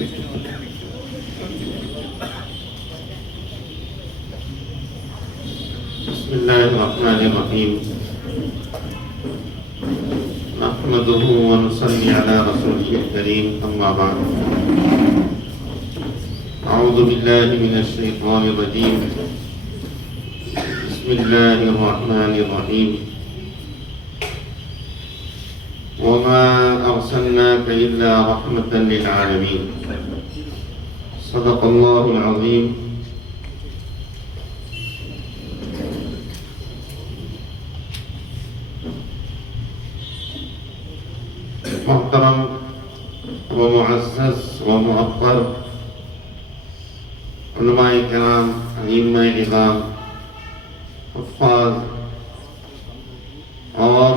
بسم الله الرحمن الرحيم. نحمده ونصلي على رسوله الكريم، أما بعد. أعوذ بالله من الشيطان الرجيم. بسم الله الرحمن الرحيم. وما أرسلناك إلا رحمة للعالمين. صدق الله العظيم. محترم و معزز و معطر علماء کرام، ائمہ اعظام، حفاظ اور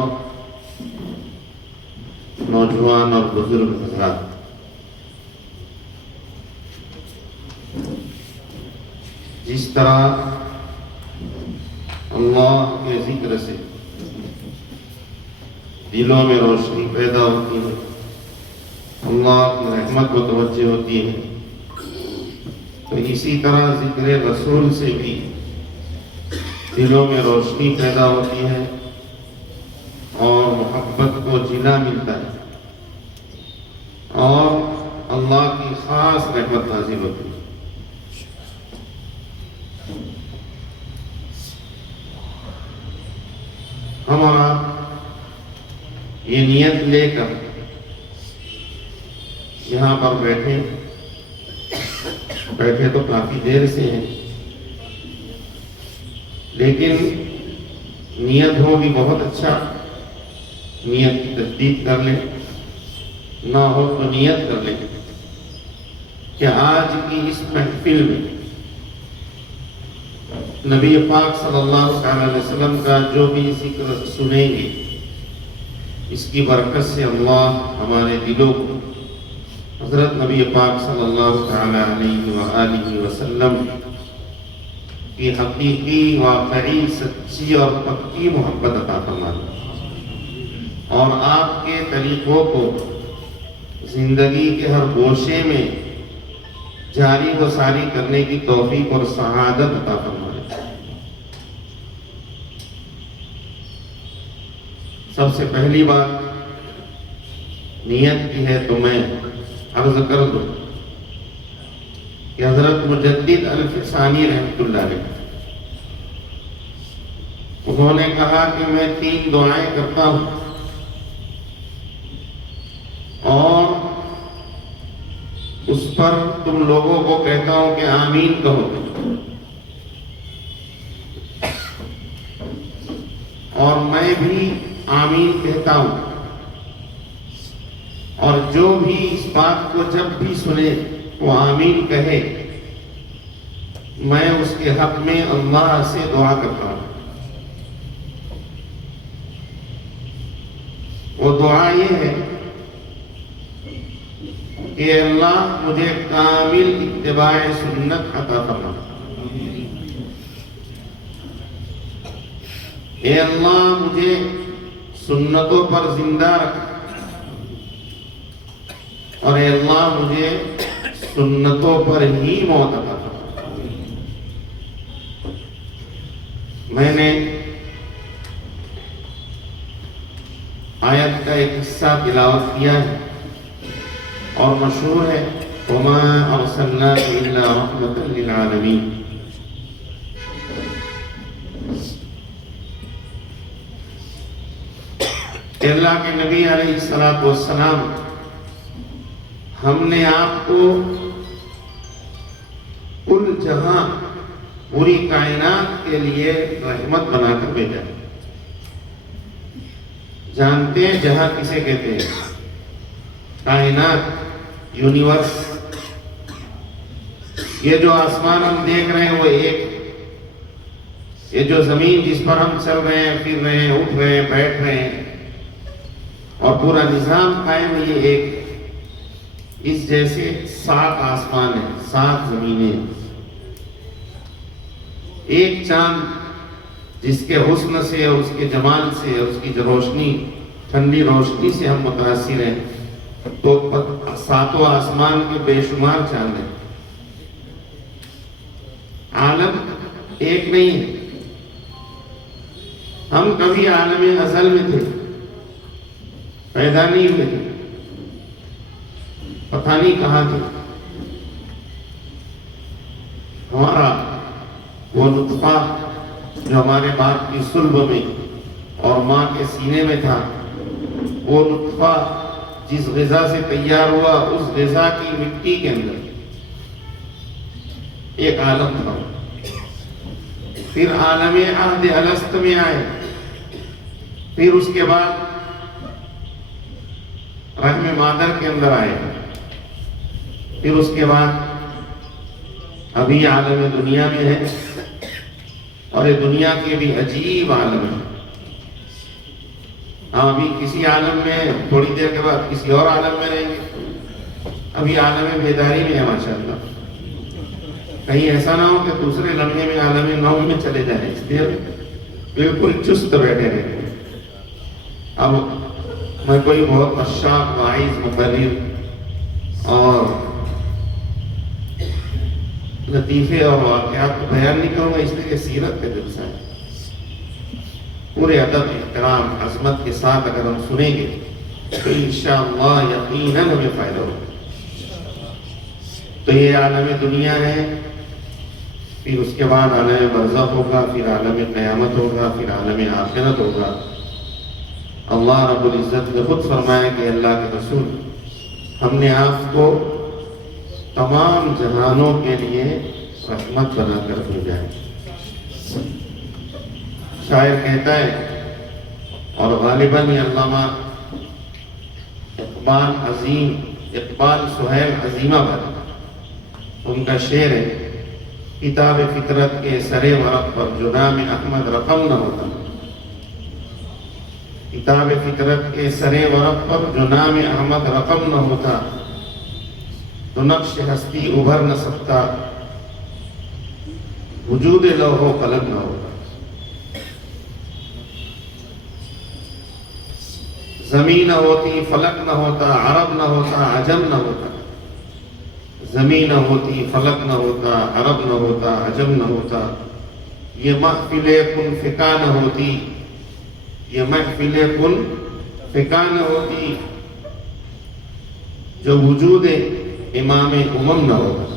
نوجوان اور بزرگ حضرات، جس طرح اللہ کے ذکر سے دلوں میں روشنی پیدا ہوتی ہے، اللہ کی رحمت کو توجہ ہوتی ہے، تو اسی طرح ذکر رسول سے بھی دلوں میں روشنی پیدا ہوتی ہے اور محبت کو جلا ملتا ہے اور اللہ کی خاص رحمت نازل ہوتی ہے۔ ہمارا یہ نیت لے کر یہاں پر بیٹھے تو کافی دیر سے ہیں، لیکن نیت ہو بھی بہت اچھا، نیت کی تجدید کر لیں، نہ ہو تو نیت کر لیں کہ آج کی اس محفل میں نبی پاک صلی اللہ علیہ وسلم کا جو بھی ذکر سنیں گے، اس کی برکت سے اللہ ہمارے دلوں کو حضرت نبی پاک صلی اللہ علیہ وآلہ وسلم کی حقیقی، واقعی، سچی اور پکی محبت عطا فرمائے اور آپ کے طریقوں کو زندگی کے ہر گوشے میں جاری و ساری کرنے کی توفیق اور سعادت عطا فرمائے۔ سب سے پہلی بات نیت کی ہے تو میں عرض کر دوں کہ حضرت مجدد الف ثانی رحمۃ اللہ علیہ انہوں نے کہا کہ میں 3 دعائیں کرتا ہوں اور اس پر تم لوگوں کو کہتا ہوں کہ آمین کہو، اور میں بھی آمین کہتا ہوں، اور جو بھی اس بات کو جب بھی سنے وہ آمین کہے، میں اس کے حق میں اللہ سے دعا کرتا ہوں۔ وہ دعا یہ ہے کہ اللہ مجھے کامل اتباع سنت عطا فرما، اے اللہ مجھے سنتوں پر زندہ رکھ، اور اے اللہ مجھے سنتوں پر ہی موت عطا فرما۔ میں نے آیت کا ایک حصہ تلاوت کیا ہے اور مشہور ہے وَمَا أَرْسَلْنَاكَ إِلَّا رَحْمَةً لِلْعَالَمِينَ۔ کہ اللہ کے نبی علیہ السلام، ہم نے آپ کو کل جہاں، پوری کائنات کے لیے رحمت بنا کر بھیجا۔ جانتے ہیں جہاں کسے کہتے ہیں؟ کائنات، یونیورس۔ یہ جو آسمان ہم دیکھ رہے ہیں وہ ایک، یہ جو زمین جس پر ہم چل رہے ہیں، پھر رہے ہیں، اٹھ رہے ہیں، بیٹھ رہے ہیں اور پورا نظام قائم ہے، یہ ایک۔ اس جیسے 7 آسمان ہیں، 7 زمینیں، ایک چاند جس کے حسن سے اور اس کے جمال سے اور اس کی جو روشنی، ٹھنڈی روشنی سے ہم متاثر ہیں، تو ساتوں آسمان کے بے شمار چاند ہیں. عالم ایک نہیں ہے. ہم کبھی عالم ازل میں تھے، پیدا نہیں ہوئے تھے، پتہ نہیں کہاں تھے. ہمارا وہ نطفہ جو ہمارے باپ کی صلب میں اور ماں کے سینے میں تھا، وہ نطفہ جس غذا سے تیار ہوا، اس غذا کی مٹی کے اندر ایک عالم تھا. پھر عالم عہد الست میں آئے، پھر اس کے بعد رحم مادر کے اندر آئے، پھر اس کے بعد ابھی عالم دنیا میں ہے. اور یہ دنیا کے بھی عجیب عالم ہے. ہم ابھی کسی عالم میں، تھوڑی دیر کے بعد کسی اور عالم میں رہیں گے. ابھی عالم بیداری میں ہے ماشاءاللہ. کہیں ایسا نہ ہو کہ دوسرے لمحے میں عالم نوم میں چلے جائیں، اس لیے بالکل چست بیٹھے رہے. اب میں کوئی بہت عشاق، واعظ، مبلغ اور لطیفے اور واقعات کو بیان نہیں کروں گا، اس لیے کہ سیرت کا جلسہ ہے. پورے ادب، احترام، عظمت کے ساتھ اگر ہم سنیں گے تو انشاءاللہ یقیناً ہمیں فائدہ ہوگا. تو یہ عالم دنیا ہے، پھر اس کے بعد عالم برزخ ہوگا، پھر عالم قیامت ہوگا، پھر عالم آخرت ہوگا. اللہ رب العزت نے خود فرمایا کہ اللہ کے رسول، ہم نے آپ کو تمام جہانوں کے لیے رحمت بنا کر بھیجا ہے. شاعر کہتا ہے، اور غالباً یہ علامہ اقبال سہیل عظیم آباد، ان کا شعر ہے، کتاب فطرت کے سرے ورق پر جو نام احمد رقم نہ ہوتا. کتاب فطرت کے سرے ورق پر جو نام احمد رقم نہ ہوتا، تو نقش ہستی ابھر نہ سکتا، وجود لوح و قلم نہ ہوتا. زمین نہ ہوتی، فلک نہ ہوتا، عرب نہ ہوتا، عجم نہ ہوتا. زمین نہ ہوتی، فلک نہ ہوتا، عرب نہ ہوتا، عجم نہ ہوتا. یہ محفل کن فکا نہ ہوتی، یہ محفل کن فکا نہ ہوتی، جو وجود امام امم نہ ہوتا.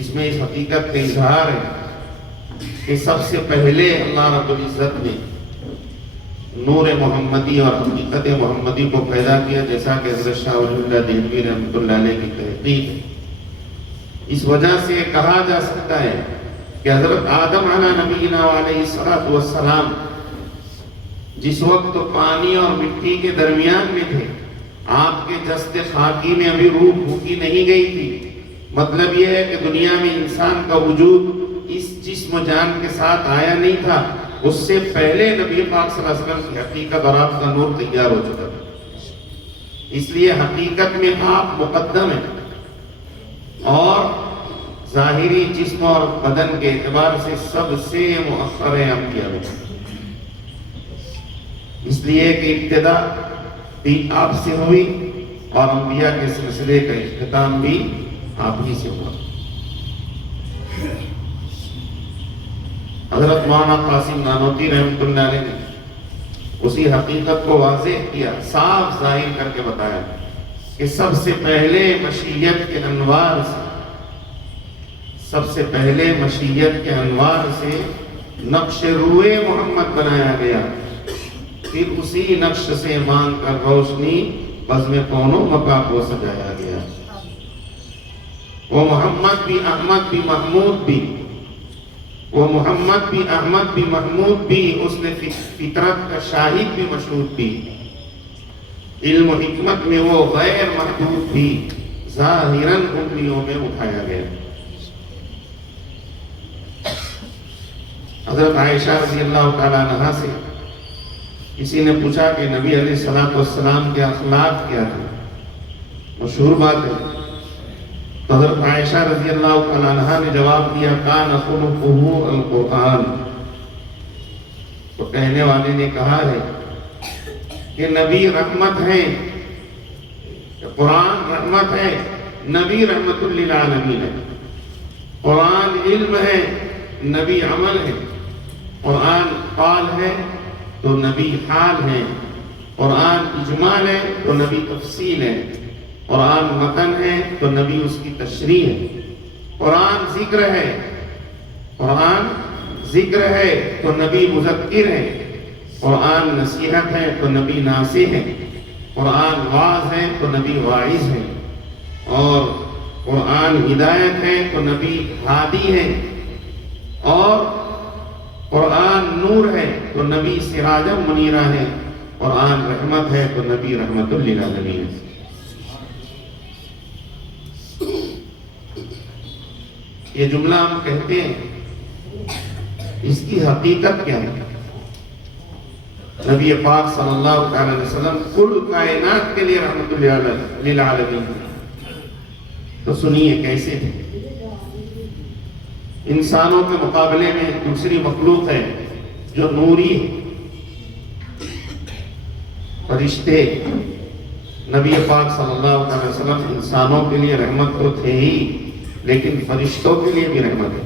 اس میں اس حقیقت کا اظہار ہے کہ سب سے پہلے اللہ رب العزت نے نور محمدی اور حقیقت محمدی کو پیدا کیا، جیسا کہ حضرت شاہ ولی اللہ دہلوی رحمۃ اللہ علیہ کی تحقیق ہے. اس وجہ سے کہا جا سکتا ہے کہ حضرت آدم علیہ نبینا علیہ الصلوۃ والسلام جس وقت پانی اور مٹی کے درمیان میں تھے، آپ کے جسد خاکی میں ابھی روح پھونکی نہیں گئی تھی. مطلب یہ ہے کہ دنیا میں انسان کا وجود اس جسم و جان کے ساتھ آیا نہیں تھا، اس سے پہلے نبی پاک صلی اللہ علیہ وسلم کی حقیقت اور آپ کا نور تیار ہو چکا تھا. اس لیے حقیقت میں آپ مقدم ہیں اور ظاہری جسم اور بدن کے اعتبار سے سب سے مؤخر انبیاء میں. اس لیے کہ ابتدا بھی آپ سے ہوئی اور انبیاء کے سلسلے کا اختتام بھی آپ ہی سے ہوا. حضرت مولانا قاسم نانوتوی رحمۃ اللہ علیہ نے اسی حقیقت کو واضح کیا، صاف ظاہر کر کے بتایا کہ سب سے پہلے مشیت کے انوار سے نقش روئے محمد بنایا گیا، پھر اسی نقش سے مانگ کر روشنی بزم کونوں مکا کو سجایا گیا. وہ محمد بھی احمد بھی محمود بھی، وہ محمد بھی احمد بھی محمود بھی، اس نے فطرت کا شاہد بھی مشہود بھی، علم و حکمت میں وہ غیر محدود بھی، ظاہراً انگلیوں میں اٹھایا گیا. حضرت عائشہ رضی اللہ تعالیٰ عنہا سے کسی نے پوچھا کہ نبی علیہ الصلوۃ والسلام کے اخلاق کیا تھے، مشہور بات ہے. تو حضرت عائشہ رضی اللہ تعالیٰ عنہا نے جواب دیا، کان خلقہ القرآن. تو کہنے والے نے کہا ہے کہ نبی رحمت ہیں، کہ قرآن رحمت ہے، نبی رحمت للعالمین ہے۔ قرآن علم ہے، نبی عمل ہے۔ قرآن قال ہے تو نبی حال ہے۔ قرآن اجمال ہے تو نبی تفصیل ہے۔ قرآن متن ہے تو نبی اس کی تشریح ہے۔ قرآن ذکر ہے، قرآن ذکر ہے تو نبی مذکر ہے۔ قرآن نصیحت ہے تو نبی ناصح ہے۔ قرآن واعظ ہے تو نبی واعظ ہے۔ اور قرآن ہدایت ہے تو نبی ہادی ہے۔ اور قرآن نور ہے تو نبی سراج منیرہ ہے۔ قرآن رحمت ہے تو نبی رحمت للعالمین ہے۔ یہ جملہ ہم کہتے ہیں، اس کی حقیقت کیا ہے؟ نبی پاک صلی اللہ علیہ وسلم کل کائنات کے لیے رحمت للعالمین ہے۔ تو سنیے کیسے تھے۔ انسانوں کے مقابلے میں دوسری مخلوق ہے جو نوری ہے۔ فرشتے، نبی پاک صلی اللہ علیہ وسلم انسانوں کے لیے رحمت تو تھے ہی، لیکن فرشتوں کے لیے بھی رحمت ہے۔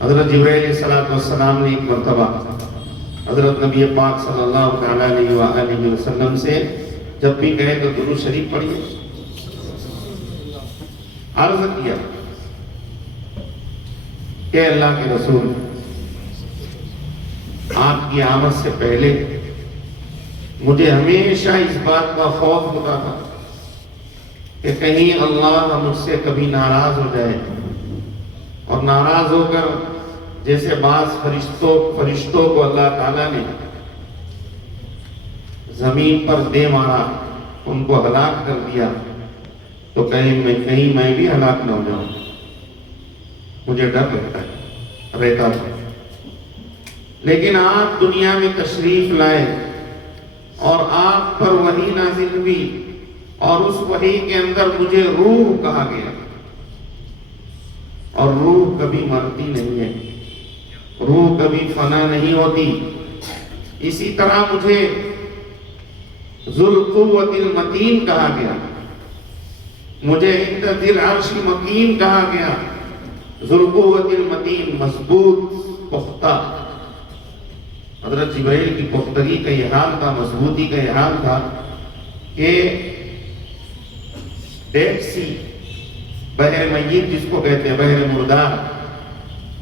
حضرت جبرائیل علیہ السلام نے ایک مرتبہ حضرت نبی پاک صلی اللہ علیہ وآلہ وسلم سے جب بھی کہے تو درود شریف پڑھیے، عرض کیا کہ اللہ کے رسول، آپ کی آمد سے پہلے مجھے ہمیشہ اس بات کا خوف ہوتا تھا کہ کہیں اللہ مجھ سے کبھی ناراض ہو جائے، اور ناراض ہو کر جیسے بعض فرشتوں کو اللہ تعالیٰ نے زمین پر دے مارا، ان کو ہلاک کر دیا، تو کہیں میں بھی ہلاک نہ ہو جاؤں، مجھے ڈر رہتا تھا۔ لیکن آپ دنیا میں تشریف لائے اور آپ پر وحی نازل ہوئی، اور اس وحی کے اندر مجھے روح کہا گیا، اور روح کبھی مرتی نہیں ہے، روح کبھی فنا نہیں ہوتی۔ اسی طرح مجھے ذو القوۃ المتین کہا گیا، مجھے عند ذی العرش مکین کہا گیا۔ ذو القوۃ المتین، مضبوط، پختہ۔ حضرت جبرائیل کی پختگی کا یہ حال تھا، مضبوطی کا یہ حال تھا کہ ڈیڈ سی، بحر میت جس کو کہتے ہیں، بحر مردار،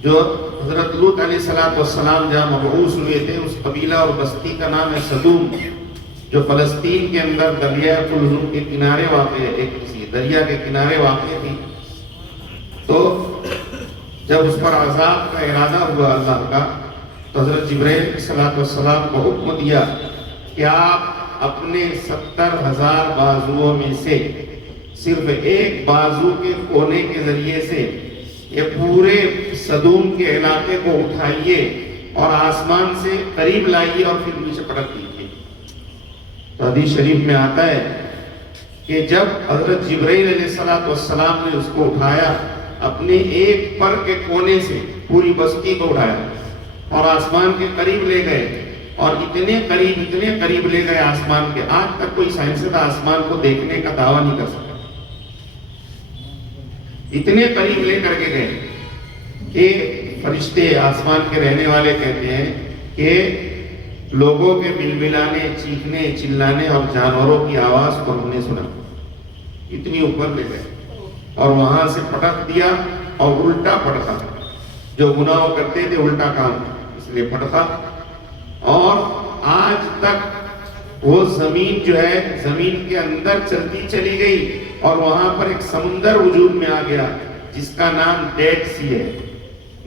جو حضرت لوط علیہ السلام جہاں مبعوث ہوئے تھے، اس قبیلہ اور بستی کا نام ہے سدوم، جو فلسطین کے اندر دریا کلزم کے کنارے واقع ہے، ایک کسی دریا کے کنارے واقع تھی۔ تو جب اس پر عذاب کا ارادہ ہوا اللہ کا، تو حضرت جبرائیل علیہ السلام کو حکم دیا کہ آپ اپنے 70,000 بازوؤں میں سے صرف ایک بازو کے کونے کے ذریعے سے یہ پورے سدوم کے علاقے کو اٹھائیے اور آسمان سے قریب لائیے اور پھر نیچے پٹک دیجیے۔ تو حدیث شریف میں آتا ہے کہ جب حضرت جبرائیل علیہ السلام نے اس کو اٹھایا، اپنے ایک پر کے کونے سے پوری بستی کو اٹھایا اور آسمان کے قریب لے گئے، اور اتنے قریب لے گئے آسمان کے، آج تک کوئی سائنسداں آسمان کو دیکھنے کا دعویٰ نہیں کر سکتا۔ اتنے قریب لے کر کے گئے کہ فرشتے، آسمان کے رہنے والے کہتے ہیں کہ لوگوں کے بلبلانے، چیخنے، چلانے اور جانوروں کی آواز کو ہم نے سنا۔ اتنی اوپر لے گئے اور وہاں سے پٹک دیا، اور الٹا پٹکا، جو گناہ کرتے تھے الٹا کام اس لیے پٹکا، اور آج تک وہ زمین جو ہے زمین کے اندر چلتی چلی گئی، اور وہاں پر ایک سمندر وجود میں آ گیا جس کا نام ڈیڈ سی ہے۔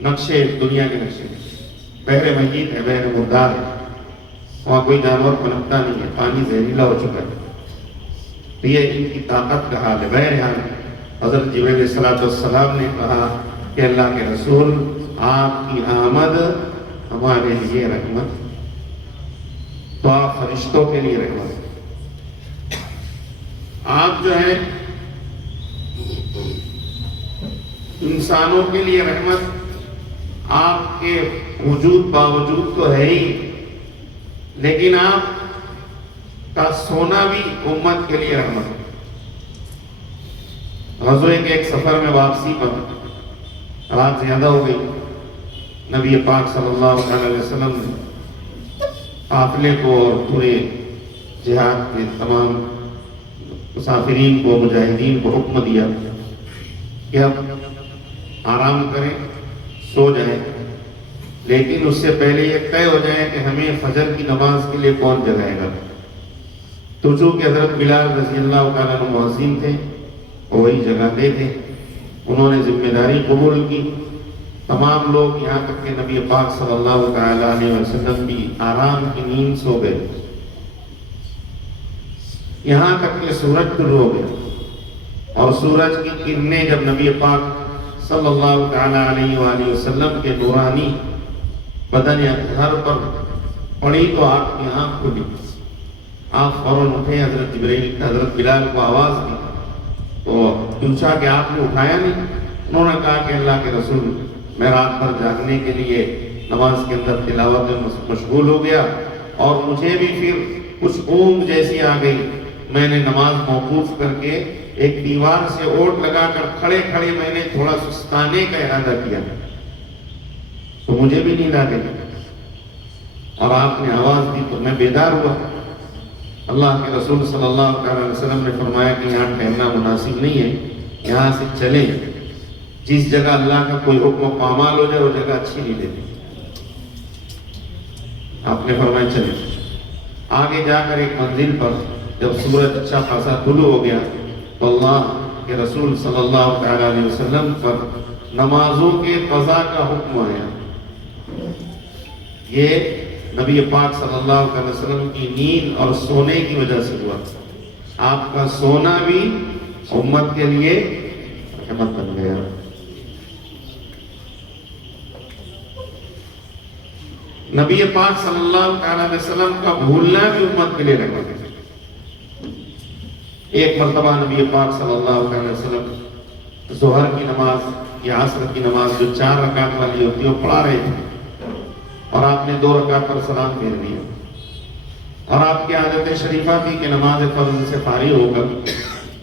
نقشے دنیا کے نقشے، بحر میت ہے، بحر مردار ہے، وہاں کوئی جانور پنپتا نہیں ہے، پانی زہریلا ہو چکا ہے۔ تو یہ ان کی طاقت کا حال ہے۔ بہرحال حضرت جبرائیل علیہ السلام نے کہا کہ اللہ کے رسول، آپ کی آمد ہمارے لیے رحمت، تو آپ فرشتوں کے لیے رحمت، آپ جو ہے انسانوں کے لیے رحمت، آپ کے وجود باوجود تو ہے ہی، لیکن آپ کا سونا بھی امت کے لیے رحمت ہے۔ غزوے کے ایک سفر میں واپسی پر رات زیادہ ہو گئی، نبی پاک صلی اللہ علیہ وسلم نے قافلے کو اور پورے جہاد کے تمام مسافرین کو، مجاہدین کو حکم دیا کہ اب آرام کریں، سو جائیں، لیکن اس سے پہلے یہ طے ہو جائے کہ ہمیں فجر کی نماز کے لیے کون جگائے گا۔ تو چونکہ حضرت بلال رضی اللہ تعالیٰ عنہ مؤذن تھے، وہی جگاتے تھے، انہوں نے ذمہ داری قبول کی۔ تمام لوگ یہاں تک کہ نبی پاک صلی اللہ تعالیٰ علیہ وسلم بھی آرام کی نیند سو گئے، یہاں تک کہ سورج طلوع ہو گیا، اور سورج کی کرنیں جب نبی پاک صلی اللہ تعالیٰ علیہ وآلہ وسلم کے نورانی بدن اطہر پر پڑی تو آپ کی آنکھ کھلی۔ آپ فوراً اٹھے، حضرت بلال کو آواز دی تو پوچھا کہ آپ نے اٹھایا نہیں؟ انہوں نے کہا کہ اللہ کے رسول، میں رات بھر جاگنے کے لیے نماز کے اندر تلاوت میں مشغول ہو گیا، اور مجھے بھی پھر کچھ اونگ جیسی آ گئی، میں نے نماز موقوف کر کے ایک دیوار سے اوٹ لگا کر کھڑے کھڑے میں نے تھوڑا سستانے کا ارادہ کیا تو مجھے بھی نیند آ گئی، اور آپ نے آواز دی تو میں بیدار ہوا۔ اللہ کے رسول صلی اللہ علیہ وسلم نے فرمایا کہ یہاں ٹھہرنا مناسب نہیں ہے، یہاں سے چلیں، جس جگہ اللہ کا کوئی حکم پامال ہو جائے وہ جگہ اچھی نہیں دیتی۔ آپ نے فرمایا چلیں۔ آگے جا کر ایک منزل پر جب سورج اچھا خاصا طلوع ہو گیا تو اللہ کے رسول صلی اللہ علیہ وسلم پر نمازوں کے قضاء کا حکم آیا۔ یہ نبی پاک صلی اللہ علیہ وسلم کی نیند اور سونے کی وجہ سے ہوا۔ آپ کا سونا بھی امت کے لیے رحمت بن گیا۔ نبی پاک صلی اللہ علیہ وسلم کا بھولنا بھی امت کے لیے رحمت ہے۔ ایک مرتبہ نبی پاک صلی اللہ علیہ وسلم ظہر کی نماز یا عصر کی نماز جو 4 رکعت والی ہوتی ہے وہ پڑھا رہے تھے، اور آپ نے 2 رکعت پر سلام پھیر دیا، اور آپ کی عادت شریفہ تھی کہ نماز فرض سے فارغ ہو کر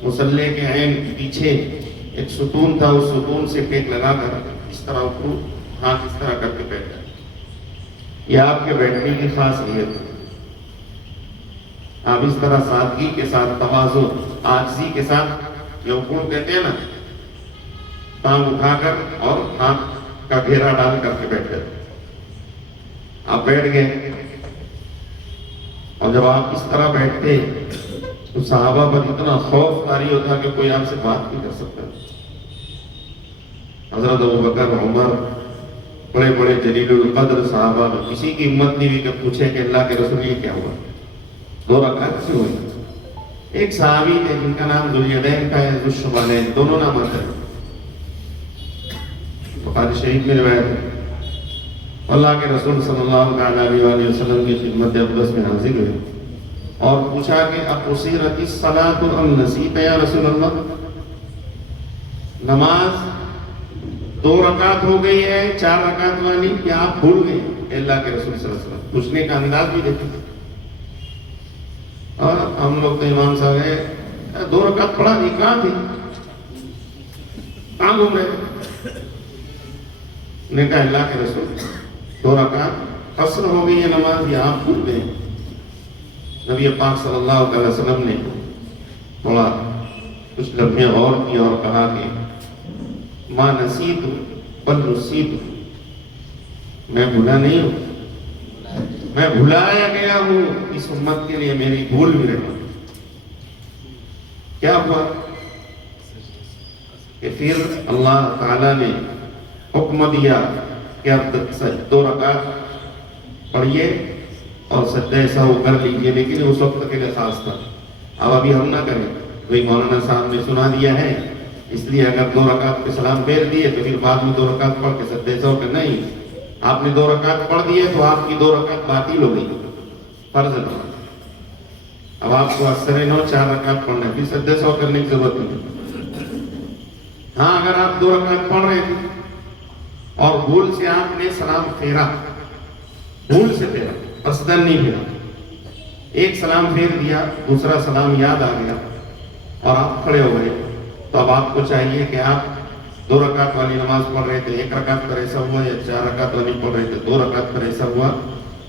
مصلی کے عین پیچھے ایک ستون تھا، اس ستون سے ٹیک لگا کر اس طرح اوپر ہاتھ اس طرح کر کے بیٹھ جائے۔ یہ آپ کے بیٹھنے کی خاص نیت ہے۔ آپ اس طرح سادگی کے ساتھ، تواضع، عاجزی کے ساتھ، یہ رکوع کہتے ہیں نا، ٹانگ اٹھا کر اور ہاتھ کا گھیرا ڈال کر کے بیٹھ گئے۔ آپ بیٹھ گئے، اور جب آپ اس طرح بیٹھتے تو صحابہ پر اتنا خوف طاری ہوتا کہ کوئی آپ سے بات نہیں کر سکتا۔ حضرت ابوبکر، عمر، بڑے بڑے جلیل القدر صحابہ میں کسی کی ہمت نہیں ہوئی کہ پوچھے کہ اللہ کے رسول یہ کیا ہوا، 2 رکعت سے ہوئی۔ ایک صحابی تھے جن کا نام ذوالیدین کا ہے، ذوالشمالین، دونوں نام آتے ہیں، بخاری شریف میں روایت ہے۔ اللہ کے رسول صلی اللہ علیہ وآلہ وسلم کی خدمت اقدس میں حاضر ہوئے اور پوچھا کہ اقصرت الصلاۃ ام نسیت یا رسول اللہ، نماز 2 رکعت ہو گئی ہے 4 رکعت والی، کیا آپ بھول گئے؟ اللہ کے رسول صلی اللہ علیہ وسلم پوچھنے کا انداز بھی دیکھتے تھے، اور ہم لوگ تو امام صاحب ہے 2 رکعت پڑھا نہیں، کہاں تھی، کہاں گھوم رہے؟ نے کہا اللہ کے رسول 2 رکعت قصر ہو گئی ہے نماز، یہ آپ بھول گئے۔ نبی پاک صلی اللہ علیہ وسلم نے تھوڑا کچھ لمحے غور کیا اور کہا کہ ما نسیت بل نسیت، میں بھولا نہیں ہوں، میں بھلایا گیا ہوں، اس امت کے لیے میری بھول بھی رہی۔ کیا ہوا کہ پھر اللہ تعالیٰ نے حکم دیا کہ اب 2 رکعت پڑھیے اور سجدہ سہو کر لیجیے، لیکن اس وقت کے لیے خاص تھا، اب ابھی ہم نہ کریں، وہی مولانا صاحب نے سنا دیا ہے، اس لیے اگر 2 رکعت پہ سلام پھیر دیے تو پھر بعد میں 2 رکعت پڑھ کے سجدہ سہو کرنا ہی، آپ نے 2 رکعت پڑھ دیے تو آپ کی 2 رکعت باطل ہو گئی، فرض ہے۔ اب آپ کو اثر نو 4 رکعت پڑھنا ہے، پھر سجدہ سہو کرنے کی ضرورت نہیں۔ ہاں اگر آپ 2 رکعت پڑھ رہے تھے اور بھول سے آپ نے سلام پھیرا، بھول سے پھیرا، قصدن نہیں پھیرا، ایک سلام پھیر دیا، دوسرا سلام یاد آ گیا اور آپ کھڑے ہو گئے، تو اب آپ کو چاہیے کہ آپ 2 رکعت والی نماز پڑھ رہے تھے 1 رکعت پر ایسا ہوا، یا 4 رکعت والی پڑھ رہے تھے 2 رکعت پر ایسا ہوا،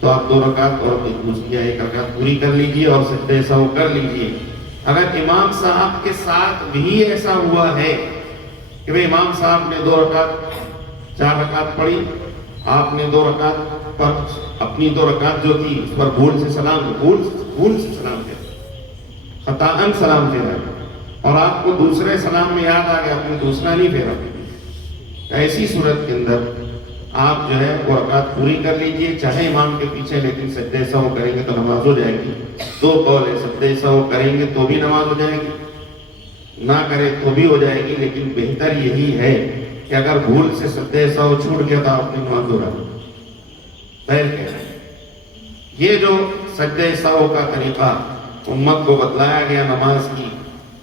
تو آپ 2 رکعت اور دوسری 1 رکعت پوری کر لیجئے اور سجدہ سہو کر لیجئے۔ اگر امام صاحب کے ساتھ بھی ایسا ہوا ہے کہ بھئی امام صاحب نے 2 رکعت 4 رکعت پڑھی، آپ نے 2 رکعت پر اپنی 2 رکعت جو تھی اس پر بھول سے سلام پھیرا، خطاً سلام پھیرا، اور آپ کو دوسرے سلام میں یاد آ گیا، آپ نے دوسرا نہیں پھیرا، ایسی صورت کے اندر آپ جو ہے وہ رکعت پوری کر لیجئے، چاہے امام کے پیچھے، لیکن سجدہ سہو کریں گے تو نماز ہو جائے گی۔ 2 قول ہے، سجدہ سہو کریں گے تو بھی نماز ہو جائے گی، نہ کرے تو بھی ہو جائے گی، لیکن بہتر یہی ہے کہ اگر بھول سے سجدہ سہو چھوٹ گیا تو آپ نے نماز ہو رہا خیر کہہ رہے ہیں۔ یہ جو سجدہ سہو کا طریقہ امت کو بتلایا گیا نماز کی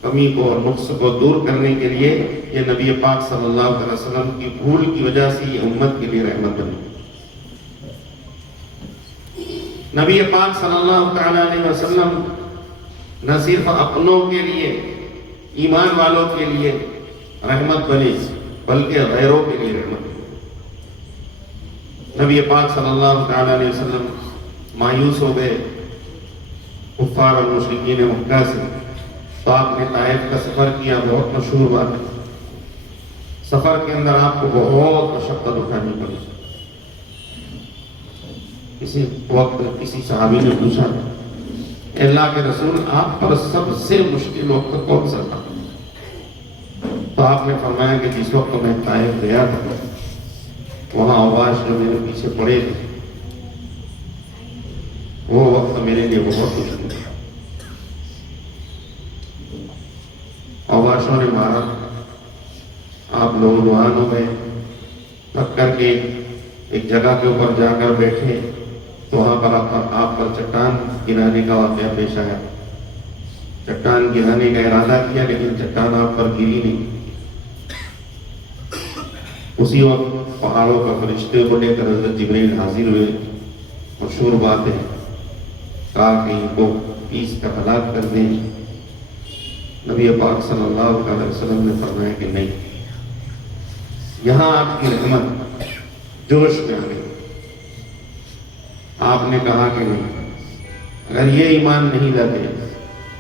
کمی کو اور نقص کو دور کرنے کے لیے، یہ نبی پاک صلی اللہ علیہ وسلم کی بھول کی وجہ سے یہ امت کے لیے رحمت بنی۔ نبی پاک صلی اللہ علیہ وسلم نہ صرف اپنوں کے لیے، ایمان والوں کے لیے رحمت بنے، بلکہ غیروں کے لیے رحمت بنے۔ نبی پاک صلی اللہ علیہ وسلم مایوس ہو گئے کفار اور مشرکین مکہ سے، تو آپ نے طائف کا سفر کیا، بہت مشہور بات ہے۔ سفر کے اندر آپ کو بہت مشقت اٹھانی پڑی۔ کسی وقت کسی صحابی نے پوچھا، اے اللہ کے رسول، آپ پر سب سے مشکل وقت کون سا تھا؟ تو آپ نے فرمایا کہ جس وقت میں طائف گیا تھا، وہاں اوباش جو میرے پیچھے پڑے تھے، وہ وقت میرے لیے بہت مشکل تھا۔ اوباشوں نے مارا، آپ لوگ روان ہو گئے، تھک کر کے ایک جگہ کے اوپر جا کر بیٹھے، تو وہاں پر آپ پر چٹان گرانے کا واقعہ پیش آیا۔ چٹان گرانے کا ارادہ کیا، لیکن چٹان آپ پر گری نہیں۔ اسی وقت پہاڑوں کا فرشتے کو لے کر حضرت جبرائیل حاضر ہوئے، مشہور بات ہے، کہا کہ ان کو پیس کر ہلاک کر دیں۔ نبی پاک صلی اللہ علیہ وسلم نے فرمایا کہ نہیں، یہاں آپ کی رحمت جوش میں آ گئی۔ آپ نے کہا کہ نہیں، اگر یہ ایمان نہیں لاتے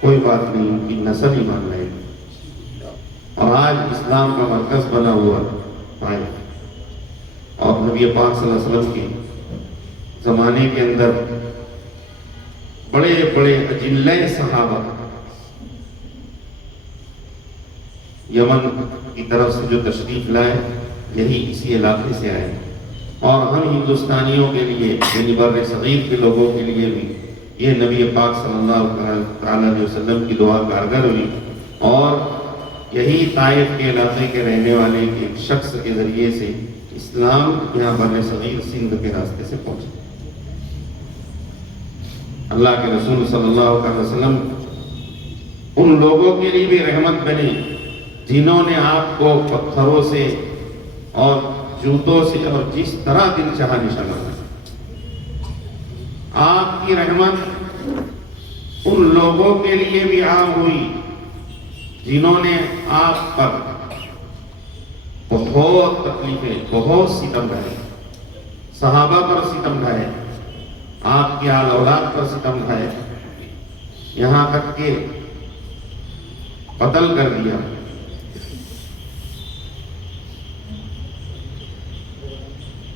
کوئی بات نہیں، ان کی نسل ایمان لائے گی۔ اور آج اسلام کا مرکز بنا ہوا طائف، اور نبی پاک صلی اللہ علیہ وسلم کے زمانے کے اندر بڑے بڑے اجلہ صحابہ یمن کی طرف سے جو تشریف لائے، یہی اسی علاقے سے آئے، اور ہم ہندوستانیوں کے لیے، یعنی بر صغیر کے لوگوں کے لیے بھی یہ نبی پاک صلی اللہ علیہ وسلم کی دعا کارگر ہوئی، اور یہی طائف کے علاقے کے رہنے والے ایک شخص کے ذریعے سے اسلام یہاں بر صغیر سندھ کے راستے سے پہنچا۔ اللہ کے رسول صلی اللہ علیہ وسلم ان لوگوں کے لیے بھی رحمت بنے جنہوں نے آپ کو پتھروں سے اور جوتوں سے اور جس طرح دل چاہا نشانہ بنایا۔ آپ کی رحمت ان لوگوں کے لیے بھی عام ہوئی جنہوں نے آپ پر بہت تکلیفیں، بہت ستم ڈھائے، صحابہ پر ستم ڈھائے، آپ کی آل اولاد پر ستم ڈھائے، یہاں تک کہ قتل کر دیا۔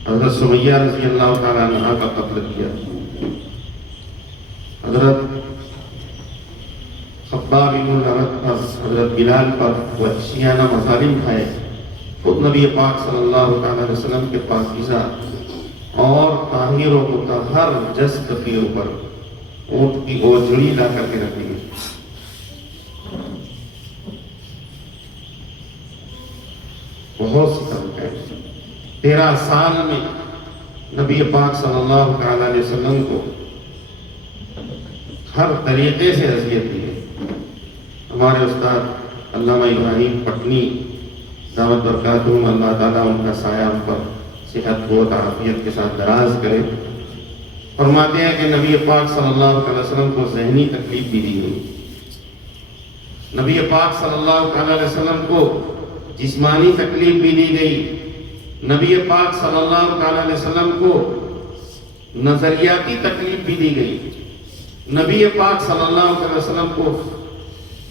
حضرت سمیہ رضی اللہ تعالیٰ عنہ کا قتل کیا، حضرت خباب بن الارت پر، حضرت بلال پر وحشیانہ مظالم کھائے۔ خود نبی پاک صلی اللہ علیہ وسلم کے پاکیزہ اور طاہر و مطہر جسد کے اوپر اونٹ کی اوجڑی لا کر کے رکھی گئی۔ بہت ستم ہے۔ 13 سال میں نبی پاک صلی اللہ علیہ وسلم کو ہر طریقے سے اذیت دی ہے۔ ہمارے استاد علامہ ابراہیم پٹنی دامت برکاتہم، اللہ تعالیٰ ان کا سایہ ان پر صحت و عافیت کے ساتھ دراز کرے، فرماتے ہیں کہ نبی پاک صلی اللہ علیہ وسلم کو ذہنی تکلیف بھی دی گئی، نبی پاک صلی اللہ علیہ وسلم کو جسمانی تکلیف بھی دی گئی، نبی پاک صلی اللہ علیہ وسلم کو نظریاتی تکلیف بھی دی گئی، نبی پاک صلی اللہ علیہ وسلم کو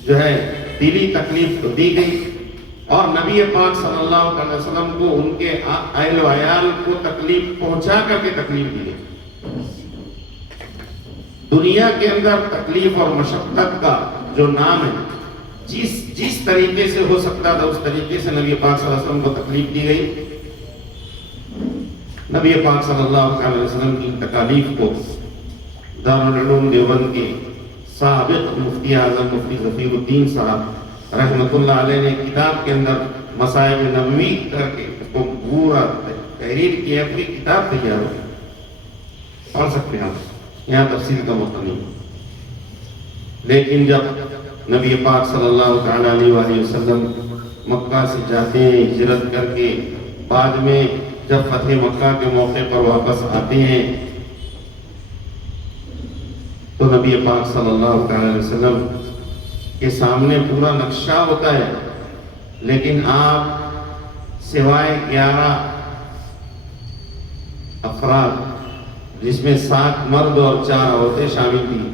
جو ہے دلی تکلیف تو دی گئی، اور نبی پاک صلی اللہ علیہ وسلم کو ان کے اہل و عیال کو تکلیف پہنچا کر کے تکلیف دی گئی۔ دنیا کے اندر تکلیف اور مشقت کا جو نام ہے، جس طریقے سے ہو سکتا تھا اس طریقے سے نبی پاک صلی اللہ علیہ وسلم کو تکلیف دی گئی۔ نبی پاک صلی اللہ علیہ وسلم کی تکالیف کو دارالعلوم دیوبند کے سابق مفتی اعظم مفتی ظفیر الدین صاحب رحمۃ اللہ علیہ نے کتاب کے اندر مصائب نبوی کر کے اس کو پورا تحریر کی ہے، پوری کتاب تیار ہو، پڑھ سکتے ہیں آپ، یہاں تفصیل کا موقع نہیں۔ لیکن جب نبی پاک صلی اللہ تعالیٰ علیہ وسلم مکہ سے جاتے ہیں ہجرت کر کے، بعد میں جب فتح مکہ کے موقع پر واپس آتے ہیں تو نبی پاک صلی اللہ علیہ وسلم کے سامنے پورا نقشہ ہوتا ہے، لیکن آپ سوائے 11 افراد جس میں 7 مرد اور 4 عورتیں شامل تھیں،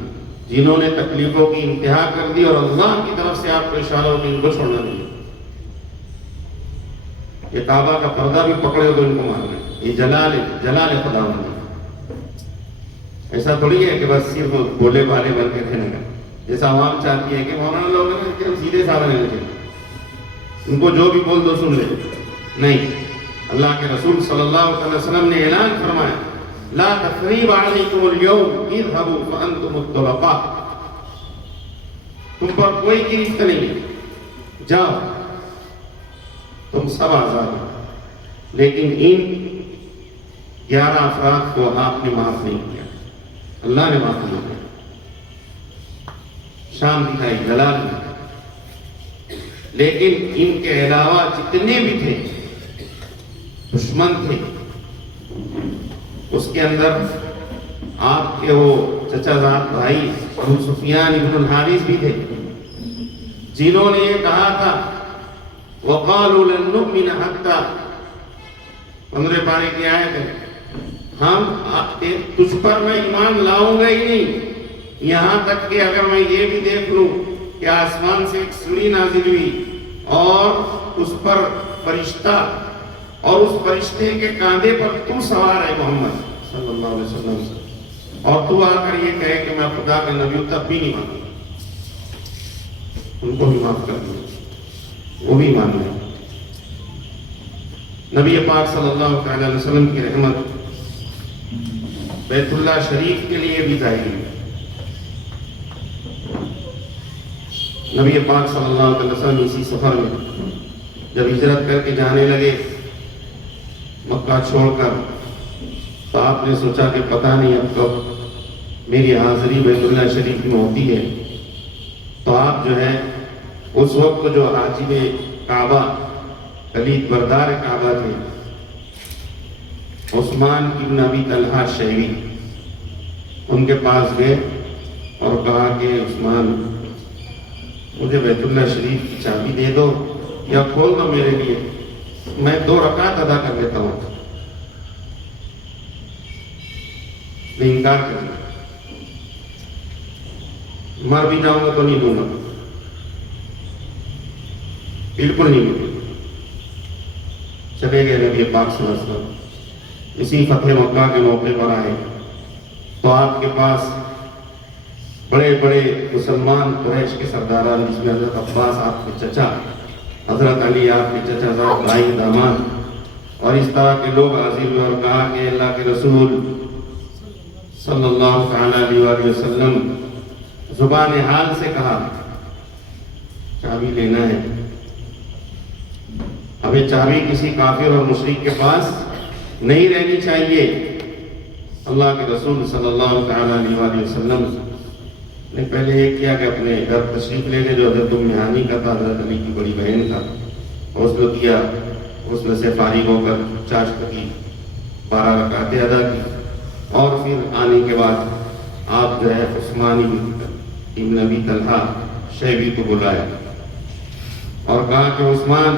جنہوں نے تکلیفوں کی انتہا کر دی، اور اللہ کی طرف سے آپ کو اشارہ ہو کہ ان کو چھوڑنا نہیں، یہ کعبہ کا پردہ بھی پکڑے ہو تو ان کو مارنا ہے، یہ جلال خدا ہونا۔ ایسا تھوڑی ہے کہ بس صرف بولے بالے بن کے رہنے کا، جیسا عوام چاہتی ہے کہ مولانا لوگ کہ ہم سیدھے سادھے رہنے چاہیے، ان کو جو بھی بول دو سن لے، نہیں۔ اللہ کے رسول صلی اللہ علیہ وسلم نے اعلان فرمایا، لا تثریب علیکم اليوم اذهبوا فانتم الطلقاء، تم پر کوئی گرفت نہیں، جاؤ تم سب آزاد ہو۔ لیکن ان 11 افراد کو آپ نے معاف نہیں کیا، اللہ نے معاف نہیں کیا، شان دکھائی، جلال دکھائی۔ لیکن ان کے علاوہ جتنے بھی تھے دشمن تھے، اس کے اندر آپ کے وہ چچا زاد بھائی ابو سفیان ابن الحارث بھی تھے، جنہوں نے یہ کہا تھا وَقَالُوا لَن نُؤْمِنَ حَتَّى 15 پارے کی آیت ہے، ہم تجھ پر میں ایمان لاؤں گا ہی نہیں، یہاں تک کہ اگر میں یہ بھی دیکھ لوں کہ آسمان سے ایک سوئی نازل ہوئی اور اس پر فرشتہ، اور اس فرشتے کے کاندھے پر تو سوار ہے محمد صلی اللہ علیہ وسلم سے، اور تو آ کر یہ کہے کہ میں خدا کا نبی ہوں، تب بھی نہیں مانوں گا، ان کو بھی معاف کر دوں، وہ بھی مان لیں۔ نبی پاک صلی اللہ علیہ وسلم کی رحمت بیت اللہ شریف کے لیے بھی ظاہر ہے۔ نبی پاک صلی اللہ علیہ وسلم اسی سفر میں جب ہجرت کر کے جانے لگے مکہ چھوڑ کر، تو آپ نے سوچا کہ پتہ نہیں اب کب میری حاضری بیت اللہ شریف میں ہوتی ہے، تو آپ جو ہے اس وقت جو حاجب کعبہ کلید بردار کعبہ تھے عثمان ابن ابی طلحہ شیبی، ان کے پاس گئے اور کہا کہ عثمان مجھے بیت اللہ شریف کی چابی دے دو یا کھول دو میرے لیے، میں 2 رکعت ادا کر لیتا ہوں۔ میں انکار کر دیا، مر بھی جاؤں گا تو نہیں دوں گا، بالکل نہیں دوں گا۔ چلے گئے نبی پاک صلی اللہ علیہ وسلم، اسی فتح مکہ کے موقع پر آئے تو آپ کے پاس بڑے بڑے مسلمان قریش کے سرداران، جس میں حضرت عباس آپ کے چچا، حضرت علی آپ کے چچا زاد بھائی داماد، اور اس طرح کے لوگ حاضر ہوئے اور کہا کہ اللہ کے رسول صلی اللہ علیہ وسلم زبان حال سے کہا چابی لینا ہے، ہمیں چابی کسی کافر اور مشرک کے پاس نہیں رہنی چاہیے۔ اللہ کے رسول صلی اللہ علیہ وسلم نے پہلے یہ کیا کہ اپنے گھر تشریف لے گئے، جو حضرت ام ہانی کا تھا، حضرت علی کی بڑی بہن تھا، غسل کیا، غسل سے فارغ ہو کر چاشت کی 12 رکعتیں ادا کی، اور پھر آنے کے بعد آپ جو ہے عثمان ابن ابی طلحہ شیبی کو بلایا اور کہا کہ عثمان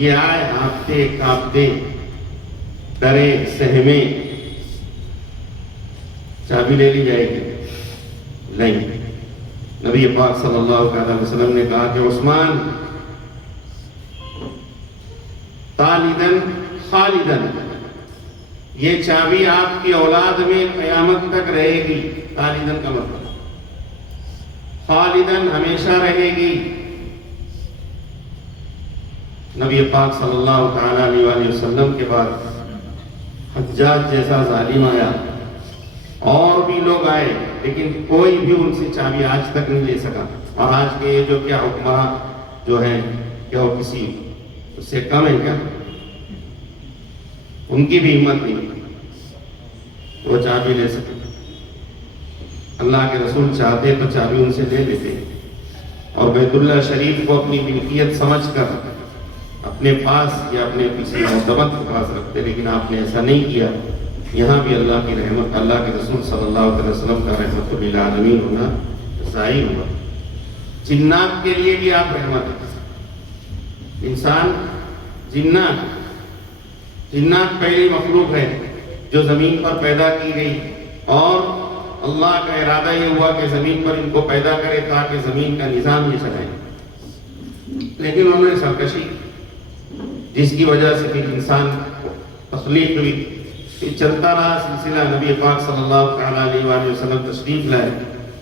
یہ آئے آپتے کانپتے ڈرے سہمے، چابی لے لی جائے گی؟ نہیں، نبی پاک صلی اللہ علیہ وسلم نے کہا کہ عثمان خالدن خالدن، یہ چابی آپ کی اولاد میں قیامت تک رہے گی۔ خالدن کا مطلب خالدن ہمیشہ رہے گی۔ نبی پاک صلی اللہ تعالیٰ علیہ وسلم کے بعد حجاج جیسا ظالم آیا، اور بھی لوگ آئے، لیکن کوئی بھی ان سے چابی آج تک نہیں لے سکا۔ اور آج کے یہ جو کیا حکمراں جو ہیں، کیا وہ کسی اس سے کم ہے کیا؟ ان کی بھی ہمت نہیں وہ چابی لے سکے۔ اللہ کے رسول چاہتے تو چابی ان سے لے لیتے، اور بیت اللہ شریف کو اپنی ملکیت سمجھ کر اپنے پاس یا اپنے کسی معتمد کے پاس رکھتے، لیکن آپ نے ایسا نہیں کیا۔ یہاں بھی اللہ کی رحمت، اللہ کے رسول صلی اللہ علیہ وسلم کا رحمت للعالمین ہونا ظاہر ہوا۔ جنات کے لیے بھی آپ رحمت ہیں۔ انسان، جنات پہلی مخلوق ہے جو زمین پر پیدا کی گئی، اور اللہ کا ارادہ یہ ہوا کہ زمین پر ان کو پیدا کرے تاکہ زمین کا نظام یہ چلائے، لیکن انہوں نے سرکشی، جس کی وجہ سے پھر انسان تخلیق ہوئی، پھر چلتا رہا سلسلہ۔ نبی پاک صلی اللہ تعالیٰ علیہ وآلہ وسلم تشریف لائے،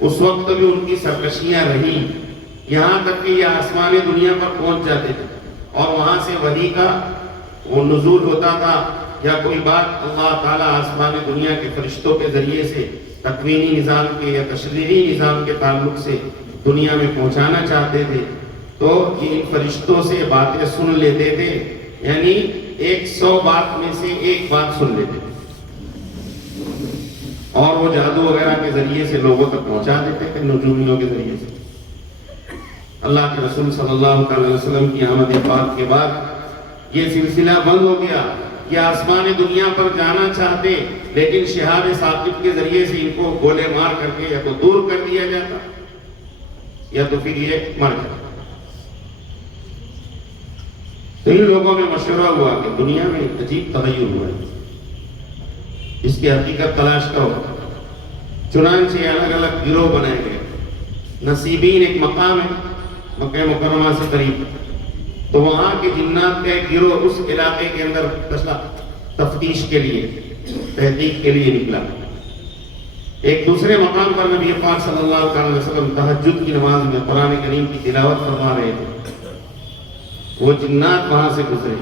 اس وقت بھی ان کی سرکشیاں رہی، یہاں تک کہ یہ آسمان دنیا پر پہنچ جاتے تھے، اور وہاں سے وحی کا وہ نزول ہوتا تھا، یا کوئی بات اللہ تعالیٰ آسمان دنیا کے فرشتوں کے ذریعے سے تکوینی نظام کے یا تشریعی نظام کے تعلق سے دنیا میں پہنچانا چاہتے تھے، تو یہ ان فرشتوں سے باتیں سن لیتے تھے، یعنی 100 بات میں سے ایک بات سن لیتے تھے، اور وہ جادو وغیرہ کے ذریعے سے لوگوں تک پہنچا دیتے تھے، نجومیوں کے ذریعے سے۔ اللہ کے رسول صلی اللہ علیہ وسلم کی آمد پاک کے بعد یہ سلسلہ بند ہو گیا۔ یہ آسمان دنیا پر جانا چاہتے، لیکن شہاب ثاقب کے ذریعے سے ان کو گولے مار کر کے یا تو دور کر دیا جاتا، یا تو پھر یہ مر جاتا۔ تو ان لوگوں میں مشورہ ہوا کہ دنیا میں عجیب تغیر ہوا ہے، اس کی حقیقت تلاش کرو۔ چنانچہ الگ الگ گروہ بنائے گئے۔ نصیبین ایک مقام ہے مکہ مکرمہ سے قریب، تو وہاں کے جنات کا ایک گروہ اس علاقے کے اندر تفتیش کے لیے، تحقیق کے لیے نکلا۔ ایک دوسرے مقام پر نبی پاک صلی اللہ علیہ وسلم تہجد کی نماز میں قرآن کریم کی تلاوت فرما رہے تھے، وہ جنات وہاں سے گزرے،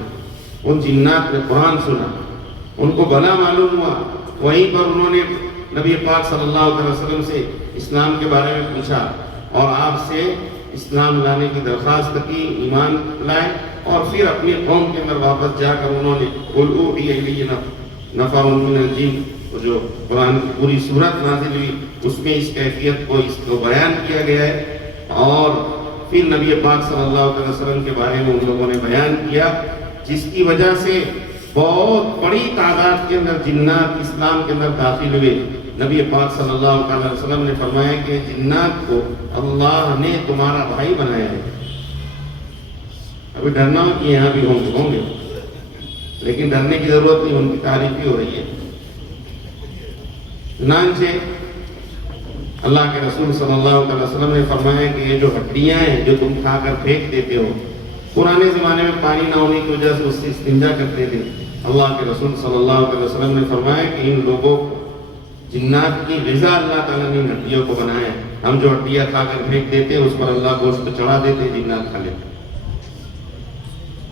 ان جنات نے قرآن سنا، ان کو بھلا معلوم ہوا، وہیں پر انہوں نے نبی پاک صلی اللہ علیہ وسلم سے اسلام کے بارے میں پوچھا، اور آپ سے اسلام لانے کی درخواست کی، ایمان لائے، اور پھر اپنی قوم کے اندر واپس جا کر انہوں نے قُلْ أُوحِيَ إِلَيَّ نَفَرٌ مِّنَ الْجِنِّ، جو قرآن کی پوری سورت نازل ہوئی، اس میں اس کیفیت کو اس کو بیان کیا گیا ہے، اور پھر نبی پاک صلی اللہ علیہ وسلم کے بارے میں ان لوگوں نے بیان کیا، جس کی وجہ سے بہت بڑی تعداد کے اندر جنات اسلام کے اندر داخل ہوئے۔ نبی پاک صلی اللہ علیہ وسلم نے فرمایا کہ جنات کو اللہ نے تمہارا بھائی بنایا ہے۔ ابھی ڈرنا ہو کہ یہاں بھی ہوں گے، لیکن ڈرنے کی ضرورت نہیں، ان کی تعریف ہی ہو رہی ہے۔ چنانچہ اللہ کے رسول صلی اللہ علیہ وسلم نے فرمایا کہ یہ جو ہڈیاں ہیں جو تم کھا کر پھینک دیتے ہو، پرانے زمانے میں پانی نہ ہونے کی وجہ سے اس سے استنجا کرتے تھے۔ اللہ کے رسول صلی اللہ علیہ وسلم نے فرمایا کہ ان لوگوں کو جنات کی غذا اللہ تعالیٰ نے ہڈیوں کو بنایا ہے، ہم جو ہڈیاں کھا کر پھینک دیتے ہیں اس پر اللہ گوشت چڑھا دیتے، جنات کھا لیتے۔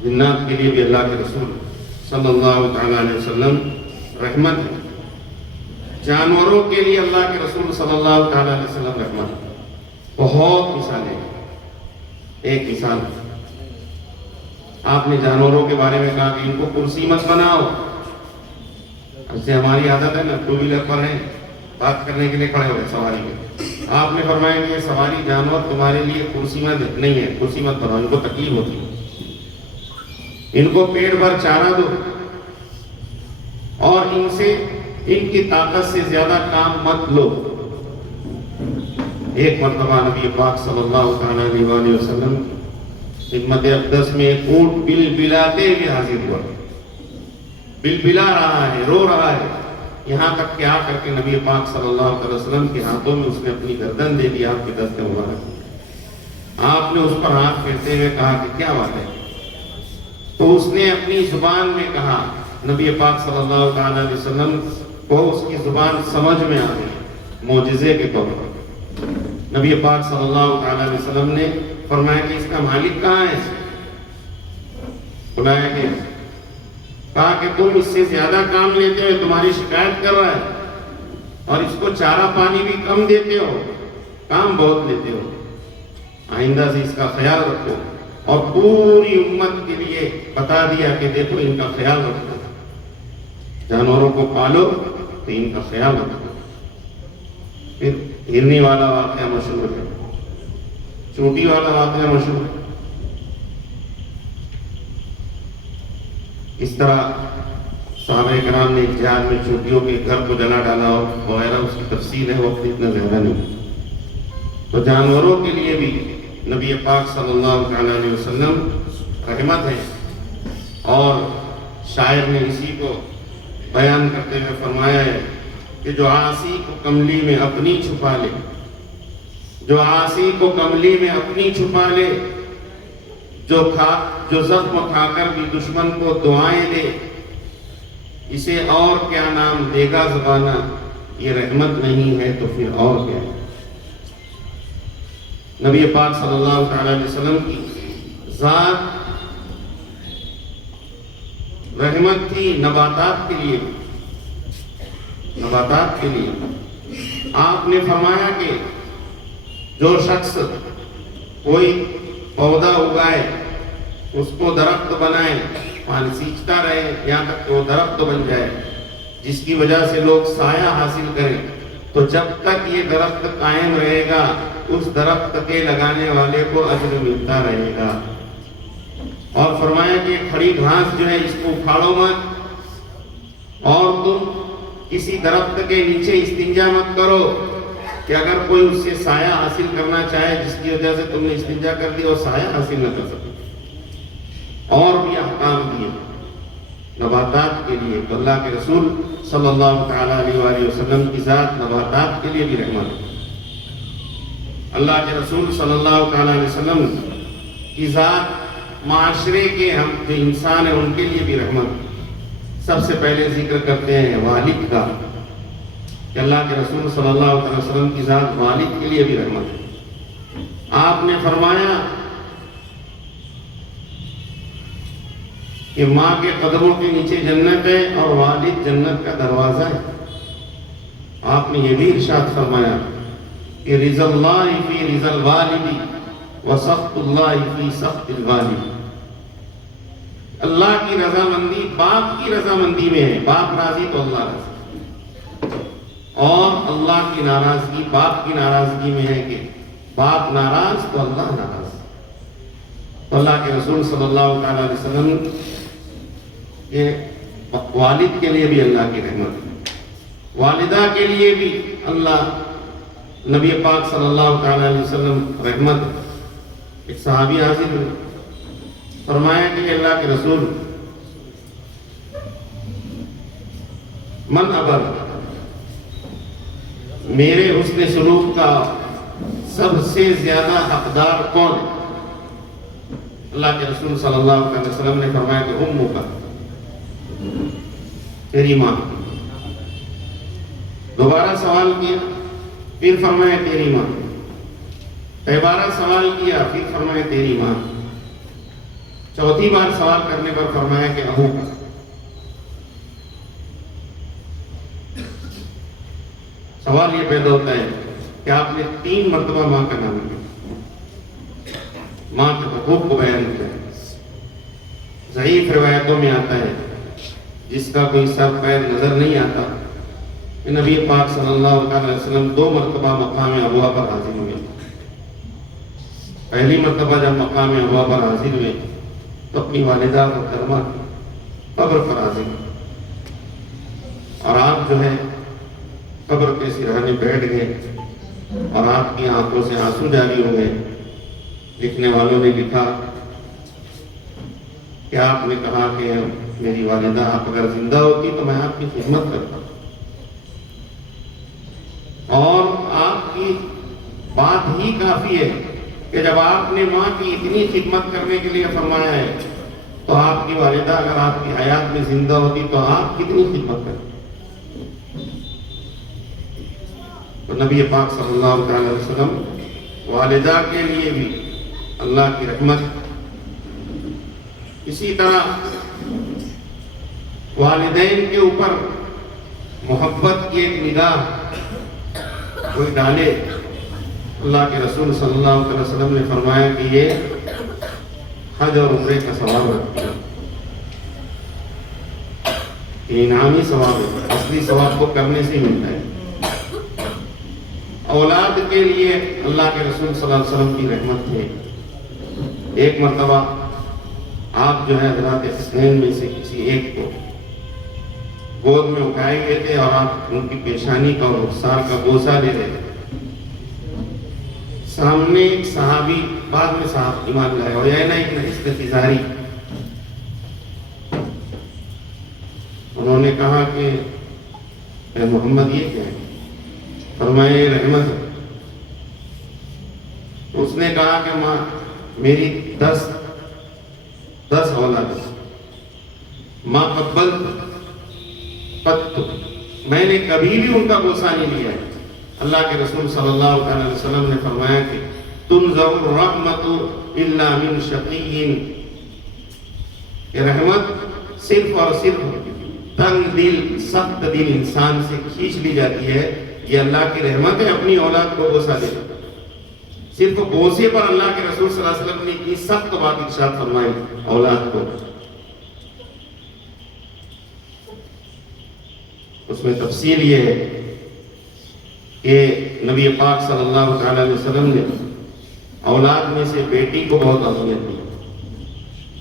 جنات کے لیے بھی اللہ کے رسول صلی اللہ تعالیٰ علیہ وسلم رحمت ہے، جانوروں کے لیے اللہ کے رسول صلی اللہ تعالیٰ علیہ وسلم رحمت ہے۔ بہت مثالیں ہیں۔ ایک مثال، آپ نے جانوروں کے بارے میں کہا کہ ان کو کرسی مت بناؤ، ایسے ہماری عادت ہے نا، ٹو ویلر پر ہیں، بات کرنے کے لیے کھڑے ہوئے سواری میں، آپ نے فرمایا کہ یہ سواری جانور تمہارے لیے کرسی مت نہیں ہے، کرسی مت بناؤ، ان کو تکلیف ہوتی ہے، ان کو پیٹ بھر چارہ دو، اور ان سے ان کی طاقت سے زیادہ کام مت لو۔ ایک مرتبہ نبی پاک صلی اللہ تعالیٰ علیہ وآلہ وسلم خدمت اقدس میں ایک اونٹ بل بلاتے ہوئے حاضر ہوا، بل بلا رہا ہے، رو رہا ہے، یہاں تک کہ آ کر کے نبی پاک صلی اللہ علیہ وسلم کے ہاتھوں میں اس نے اپنی گردن دے دی، آپ کی دست مبارک۔ آپ نے اس پر ہاتھ پھیرتے ہوئے کہا کہ کیا بات ہے؟ تو اس نے اپنی زبان میں کہا، نبی پاک صلی اللہ تعالیٰ علیہ وسلم کو اس کی زبان سمجھ میں آ گئی معجزے کے طور پر۔ نبی پاک صلی اللہ تعالیٰ علیہ وسلم نے فرمایا کہ اس کا مالک کہاں ہے؟ بلایا گیا، کہا کہ تم اس سے زیادہ کام لیتے ہو، تمہاری شکایت کر رہا ہے، اور اس کو چارہ پانی بھی کم دیتے ہو، کام بہت لیتے ہو، آئندہ سے اس کا خیال رکھو۔ اور پوری امت کے لیے بتا دیا کہ دیکھو ان کا خیال رکھو، جانوروں کو پالو تو ان کا خیال رکھو۔ پھر ہرنی والا واقعہ مشہور ہے، چونٹی والا واقعہ مشہور ہے۔ اس طرح صحابہ کرام نے جہاد میں چونٹیوں کے گھر کو جلا ڈالا اور وغیرہ، اس کی تفصیل ہے، وقت اتنا زیادہ نہیں۔ تو جانوروں کے لیے بھی نبی پاک صلی اللہ تعالیٰ علیہ وسلم رحمت ہے، اور شاعر نے اسی کو بیان کرتے ہوئے فرمایا ہے کہ جو عاصی کو کملی میں اپنی چھپا لے، جو عاصی کو کملی میں اپنی چھپا لے، جو زخم کھا کر بھی دشمن کو دعائیں دے، اسے اور کیا نام دے گا زبانہ، یہ رحمت نہیں ہے تو پھر اور کیا ہے؟ نبی پاک صلی اللہ تعالیٰ علیہ وسلم کی ذات رحمت تھی نباتات کے لیے، نباتات کے لیے۔ آپ نے فرمایا کہ جو شخص کوئی پودا اگائے، اس کو درخت بنائے، پانی سینچتا رہے یہاں تک کہ وہ درخت بن جائے، جس کی وجہ سے لوگ سایہ حاصل کریں، تو جب تک یہ درخت قائم رہے گا اس درخت کے لگانے والے کو اجر ملتا رہے گا۔ اور فرمایا کہ کھڑی گھاس جو ہے اس کو اکھاڑو مت، اور تم کسی درخت کے نیچے استنجا مت کرو کہ اگر کوئی اس سے سایہ حاصل کرنا چاہے جس کی وجہ سے تم نے استنجا کر دی اور سایہ حاصل نہ کر سکے۔ اور بھی احکام دیے نباتات کے لیے، تو اللہ کے رسول صلی اللہ تعالیٰ علیہ وآلہ وسلم کی ذات نباتات کے لیے بھی رحمت ہے۔ اللہ کے رسول صلی اللہ تعالیٰ علیہ وسلم کی ذات معاشرے کے ہم جو انسان ہیں ان کے لیے بھی رحمت۔ سب سے پہلے ذکر کرتے ہیں والد کا، کہ اللہ کے رسول صلی اللہ علیہ وسلم کی ذات والد کے لیے بھی رحمت ہے۔ آپ نے فرمایا کہ ماں کے قدموں کے نیچے جنت ہے اور والد جنت کا دروازہ ہے۔ آپ نے یہ بھی ارشاد فرمایا کہ رضا اللہ فی رضا الوالد و سخط اللہ فی سخط الوالد۔ اللہ کی رضامندی باپ کی رضامندی میں ہے، باپ راضی تو اللہ راضی، اور اللہ کی ناراضگی باپ کی ناراضگی میں ہے کہ باپ ناراض تو اللہ ناراض۔ تو اللہ کے رسول صلی اللہ تعالیٰ علیہ وسلم کے والد کے لیے بھی اللہ کی رحمت ہے، والدہ کے لیے بھی اللہ نبی پاک صلی اللہ تعالیٰ علیہ وسلم رحمت ہے۔ ایک صحابی حاضر ہوئے، فرمایا کہ اللہ کے رسول من ابر، میرے حسن سلوک کا سب سے زیادہ حقدار کون ہے؟ اللہ کے رسول صلی اللہ علیہ وسلم نے فرمایا کہ امو کا، تیری ماں۔ دوبارہ سوال کیا، پھر فرمایا تیری ماں۔ دوبارہ سوال کیا، پھر فرمایا تیری ماں۔ چوتھی بار سوال کرنے پر فرمایا کہ ابو کا۔ سوال یہ پیدا ہوتا ہے کہ آپ نے 3 مرتبہ ماں کا نام لیا، ماں کے حقوق کو بیان کیا۔ ضعیف روایتوں میں آتا ہے، جس کا کوئی سر پیر نظر نہیں آتا، کہ نبی پاک صلی اللہ علیہ وسلم 2 مرتبہ مقام ابوا پر حاضر ہوئے۔ پہلی مرتبہ جب مقام ابوا پر حاضر ہوئے تو اپنی والدہ محترمہ قبر پر حاضر، اور آپ جو ہے قبر کے سرہانے بیٹھ گئے اور آپ کی آنکھوں سے آنسو جاری ہو گئے۔ لکھنے والوں نے لکھا کہ آپ نے کہا کہ میری والدہ آپ اگر زندہ ہوتی تو میں آپ کی خدمت کرتا، اور آپ کی بات ہی کافی ہے کہ جب آپ نے ماں کی اتنی خدمت کرنے کے لیے فرمایا ہے تو آپ کی والدہ اگر آپ کی حیات میں زندہ ہوتی تو آپ کتنی خدمت کرتے۔ تو نبی پاک صلی اللہ علیہ وسلم والدہ کے لیے بھی اللہ کی رحمت، اسی طرح والدین کے اوپر محبت کی ایک نگاہ کوئی ڈالے۔ اللہ کے رسول صلی اللہ علیہ وسلم نے فرمایا کہ یہ حج اور عمرے کا ثواب رکھتی ہے، یہ انعامی ثواب ہے، اصلی ثواب کو کرنے سے ملتا ہے۔ اولاد کے لیے اللہ کے رسول صلی اللہ علیہ وسلم کی رحمت ہے۔ ایک مرتبہ آپ جو ہے حضرات حسنین میں سے کسی ایک کو گود میں اٹھائے گئے تھے اور آپ ان کی پیشانی کا اور رخسار کا بوسہ لے رہے تھے۔ سامنے ایک صحابی بعد میں صاحب ایمان لائے اور یہ نا استفزاری، انہوں نے کہا کہ اے محمد یہ کیا ہے؟ فرمایا یہ رحمت ہے۔ اس نے کہا کہ ماں میری 10 اولاد ماں قبل قط، میں نے کبھی بھی ان کا بوسہ نہیں لیا ہے۔ اللہ کے رسول صلی اللہ علیہ وسلم نے فرمایا کہ تنزع الرحمت الا من شقی، کہ رحمت صرف اور صرف تنگ دل سخت دل انسان سے کھینچ لی جاتی ہے۔ یہ اللہ کی رحمت ہے اپنی اولاد کو بوسہ دینا۔ صرف بوسے پر اللہ کے رسول صلی اللہ علیہ وسلم نے اتنی سخت بات ارشاد فرمائی اولاد کو۔ اس میں تفصیل یہ ہے کہ نبی پاک صلی اللہ علیہ وسلم نے اولاد میں سے بیٹی کو بہت اہمیت دی۔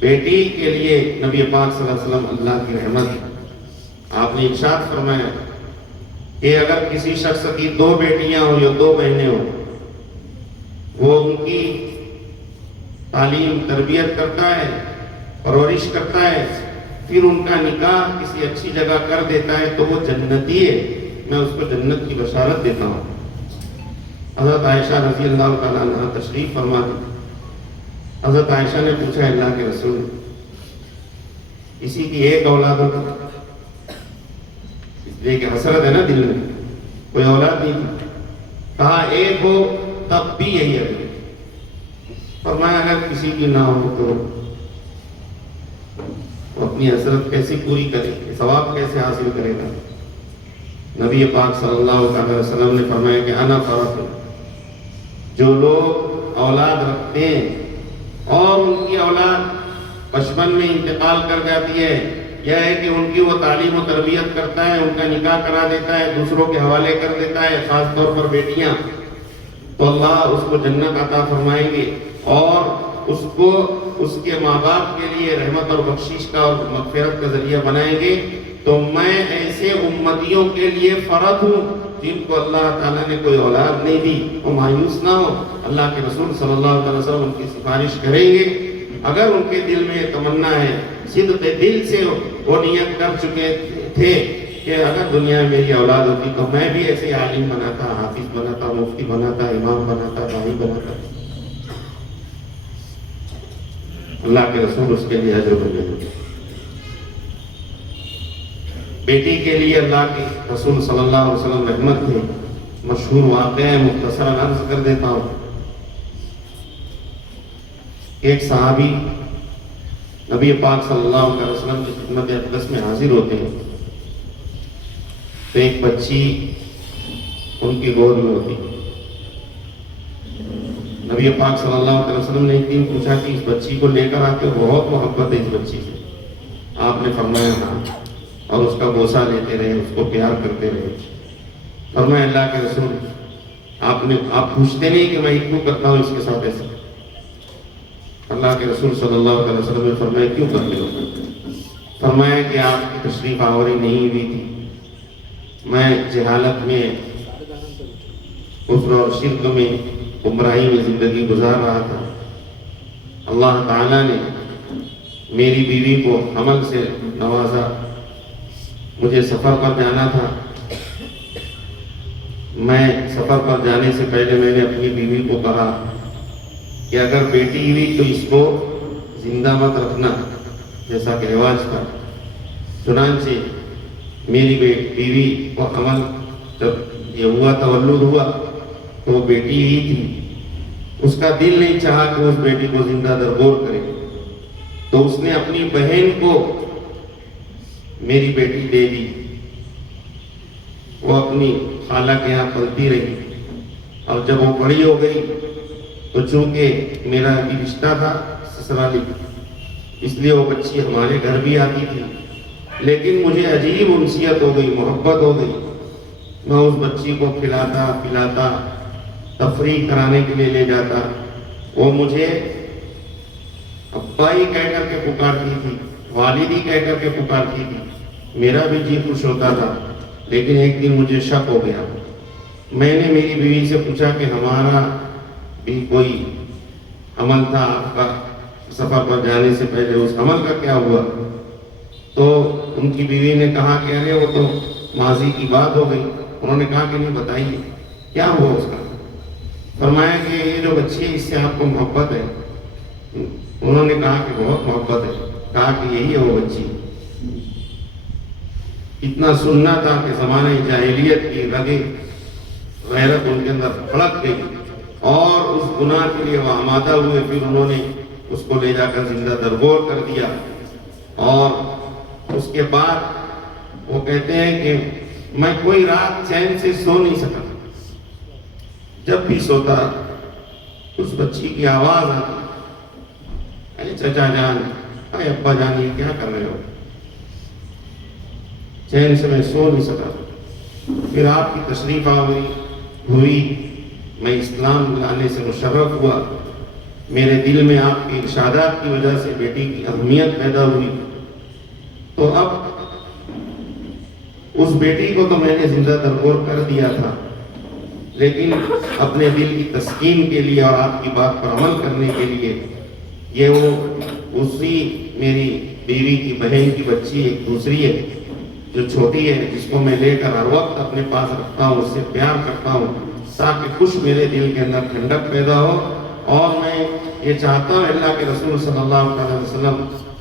بیٹی کے لیے نبی پاک صلی اللہ علیہ وسلم اللہ کی رحمت ہے۔ آپ نے ارشاد فرمایا کہ اگر کسی شخص کی 2 بیٹیاں ہوں یا 2 بہنیں ہوں، وہ ان کی تعلیم تربیت کرتا ہے، پرورش کرتا ہے، پھر ان کا نکاح کسی اچھی جگہ کر دیتا ہے تو وہ جنتی ہے، میں اس کو جنت کی بشارت دیتا ہوں۔ حضرت عائشہ رضی اللہ تعالیٰ عنہ تشریف فرما دی۔ حضرت عائشہ نے پوچھا اللہ کے رسول کسی کی ایک اولاد ہو، اس لیے کہ حسرت ہے نا دل میں، کوئی اولاد نہیں تھی، کہا ایک ہو تب بھی یہی ہے۔ فرمایا اگر کسی کی نہ ہو تو وہ اپنی حسرت کیسے پوری کرے گا، ثواب کیسے حاصل کرے گا؟ نبی پاک صلی اللہ علیہ وسلم نے فرمایا کہ انا فرط، جو لوگ اولاد رکھتے ہیں اور ان کی اولاد بچپن میں انتقال کر جاتی ہے، یا ہے کہ ان کی وہ تعلیم و تربیت کرتا ہے، ان کا نکاح کرا دیتا ہے، دوسروں کے حوالے کر دیتا ہے، خاص طور پر بیٹیاں، تو اللہ اس کو جنت عطا فرمائیں گے اور اس کو اس کے ماں باپ کے لیے رحمت اور بخشش کا اور مغفرت کا ذریعہ بنائیں گے۔ تو میں ایسے امتیوں کے لیے فرد ہوں جن کو اللہ تعالیٰ نے کوئی اولاد نہیں دی، وہ مایوس نہ ہو، اللہ کے رسول صلی اللہ علیہ وسلم ان کی سفارش کریں گے۔ اگر ان کے دل میں تمنا ہے، صدق دل سے وہ نیت کر چکے تھے کہ اگر دنیا میں میری اولاد ہوتی تو میں بھی ایسے عالم بناتا، حافظ بناتا، مفتی بناتا، امام بناتا، داعی بناتا، اللہ کے رسول اس کے لیے اجر بنے گے۔ بیٹی کے لیے اللہ کے رسول صلی اللہ علیہ وسلم رحمت تھے۔ مشہور واقعہ ہے، مختصراً عرض کر دیتا ہوں۔ ایک صحابی نبی پاک صلی اللہ علیہ وسلم کی خدمت اقدس میں حاضر ہوتے ہیں تو ایک بچی ان کی گود میں ہوتی ہے۔ نبی پاک صلی اللہ علیہ وسلم نے ایک دن پوچھا کہ اس بچی کو لے کر آتے ہو، بہت محبت ہے اس بچی سے؟ آپ نے فرمایا ہاں، اور اس کا بوسہ لیتے رہے، اس کو پیار کرتے رہے۔ فرمایا اللہ کے رسول آپ پوچھتے نہیں کہ میں کیوں کرتا ہوں اس کے ساتھ ایسا؟ اللہ کے رسول صلی اللہ علیہ وسلم نے فرمایا کیوں کرتے ہو؟ فرمایا کہ آپ کی تشریف آوری نہیں ہوئی تھی میں جہالت میں، کفر اور شرک میں، گمراہی میں زندگی گزار رہا تھا۔ اللہ تعالیٰ نے میری بیوی کو حمل سے نوازا۔ مجھے سفر پر جانا تھا۔ میں سفر پر جانے سے پہلے میں نے اپنی بیوی کو کہا کہ اگر بیٹی ہوئی تو اس کو زندہ مت رکھنا، جیسا کہ رواج تھا۔ چنانچہ میری بیوی کو حمل جب یہ ہوا، تولد ہوا، تو وہ بیٹی ہی تھی۔ اس کا دل نہیں چاہا کہ اس بیٹی کو زندہ درگور کرے، تو اس نے اپنی بہن کو میری بیٹی دے دی۔ وہ اپنی خالہ کے یہاں پلتی رہی، اور جب وہ بڑی ہو گئی تو چونکہ میرا بھی رشتہ تھا سسرالی، اس لیے وہ بچی ہمارے گھر بھی آتی تھی، لیکن مجھے عجیب انسیت ہو گئی، محبت ہو گئی۔ میں اس بچی کو کھلاتا پلاتا، تفریح کرانے کے لیے لے جاتا۔ وہ مجھے ابا ہی کہہ کر کے پکارتی تھی، والدی کہہ کر کے پکارتی تھی۔ میرا بھی جی خوش ہوتا تھا، لیکن ایک دن مجھے شک ہو گیا۔ میں نے میری بیوی سے پوچھا کہ ہمارا بھی کوئی عمل تھا آپ کا سفر پر جانے سے پہلے، اس عمل کا کیا ہوا؟ تو ان کی بیوی نے کہا کہ ارے وہ تو ماضی کی بات ہو گئی۔ انہوں نے کہا کہ نہیں، بتائیے کیا ہوا اس کا؟ فرمایا کہ یہ جو بچی ہے اس سے آپ کو محبت ہے۔ انہوں نے کہا کہ بہت محبت ہے۔ کہا کہ یہی ہے وہ بچی۔ اتنا سننا تھا کہ زمانہ جاہلیت کی رگیں غیرت ان کے اندر پھڑک گئی، اور اس گناہ کے لیے وہ آمادہ ہوئے۔ پھر انہوں نے اس کو لے جا کر زندہ درگور کر دیا، اور اس کے بعد وہ کہتے ہیں کہ میں کوئی رات چین سے سو نہیں سکا۔ جب بھی سوتا اس بچی کی آواز آتی، اے چچا جان، اے ابا جان، یہ کیا کر رہے ہو؟ چین سے میں سو نہیں سکا۔ پھر آپ کی تشریف آوری ہوئی، میں اسلام لانے سے مشرف ہوا۔ میرے دل میں آپ کے ارشادات کی وجہ سے بیٹی کی اہمیت پیدا ہوئی۔ تو اب اس بیٹی کو تو میں نے زندہ درگور کر دیا تھا، لیکن اپنے دل کی تسکین کے لیے اور آپ کی بات پر عمل کرنے کے لیے، یہ وہ اسی میری بیوی کی بہن کی بچی ایک دوسری ہے جو چھوٹی ہے، جس کو میں لے کر ہر وقت اپنے پاس رکھتا ہوں، اس سے پیار کرتا ہوں، تاکہ کچھ میرے دل کے اندر ٹھنڈک پیدا ہو۔ اور میں یہ چاہتا ہوں اللہ کے رسول صلی اللہ علیہ وسلم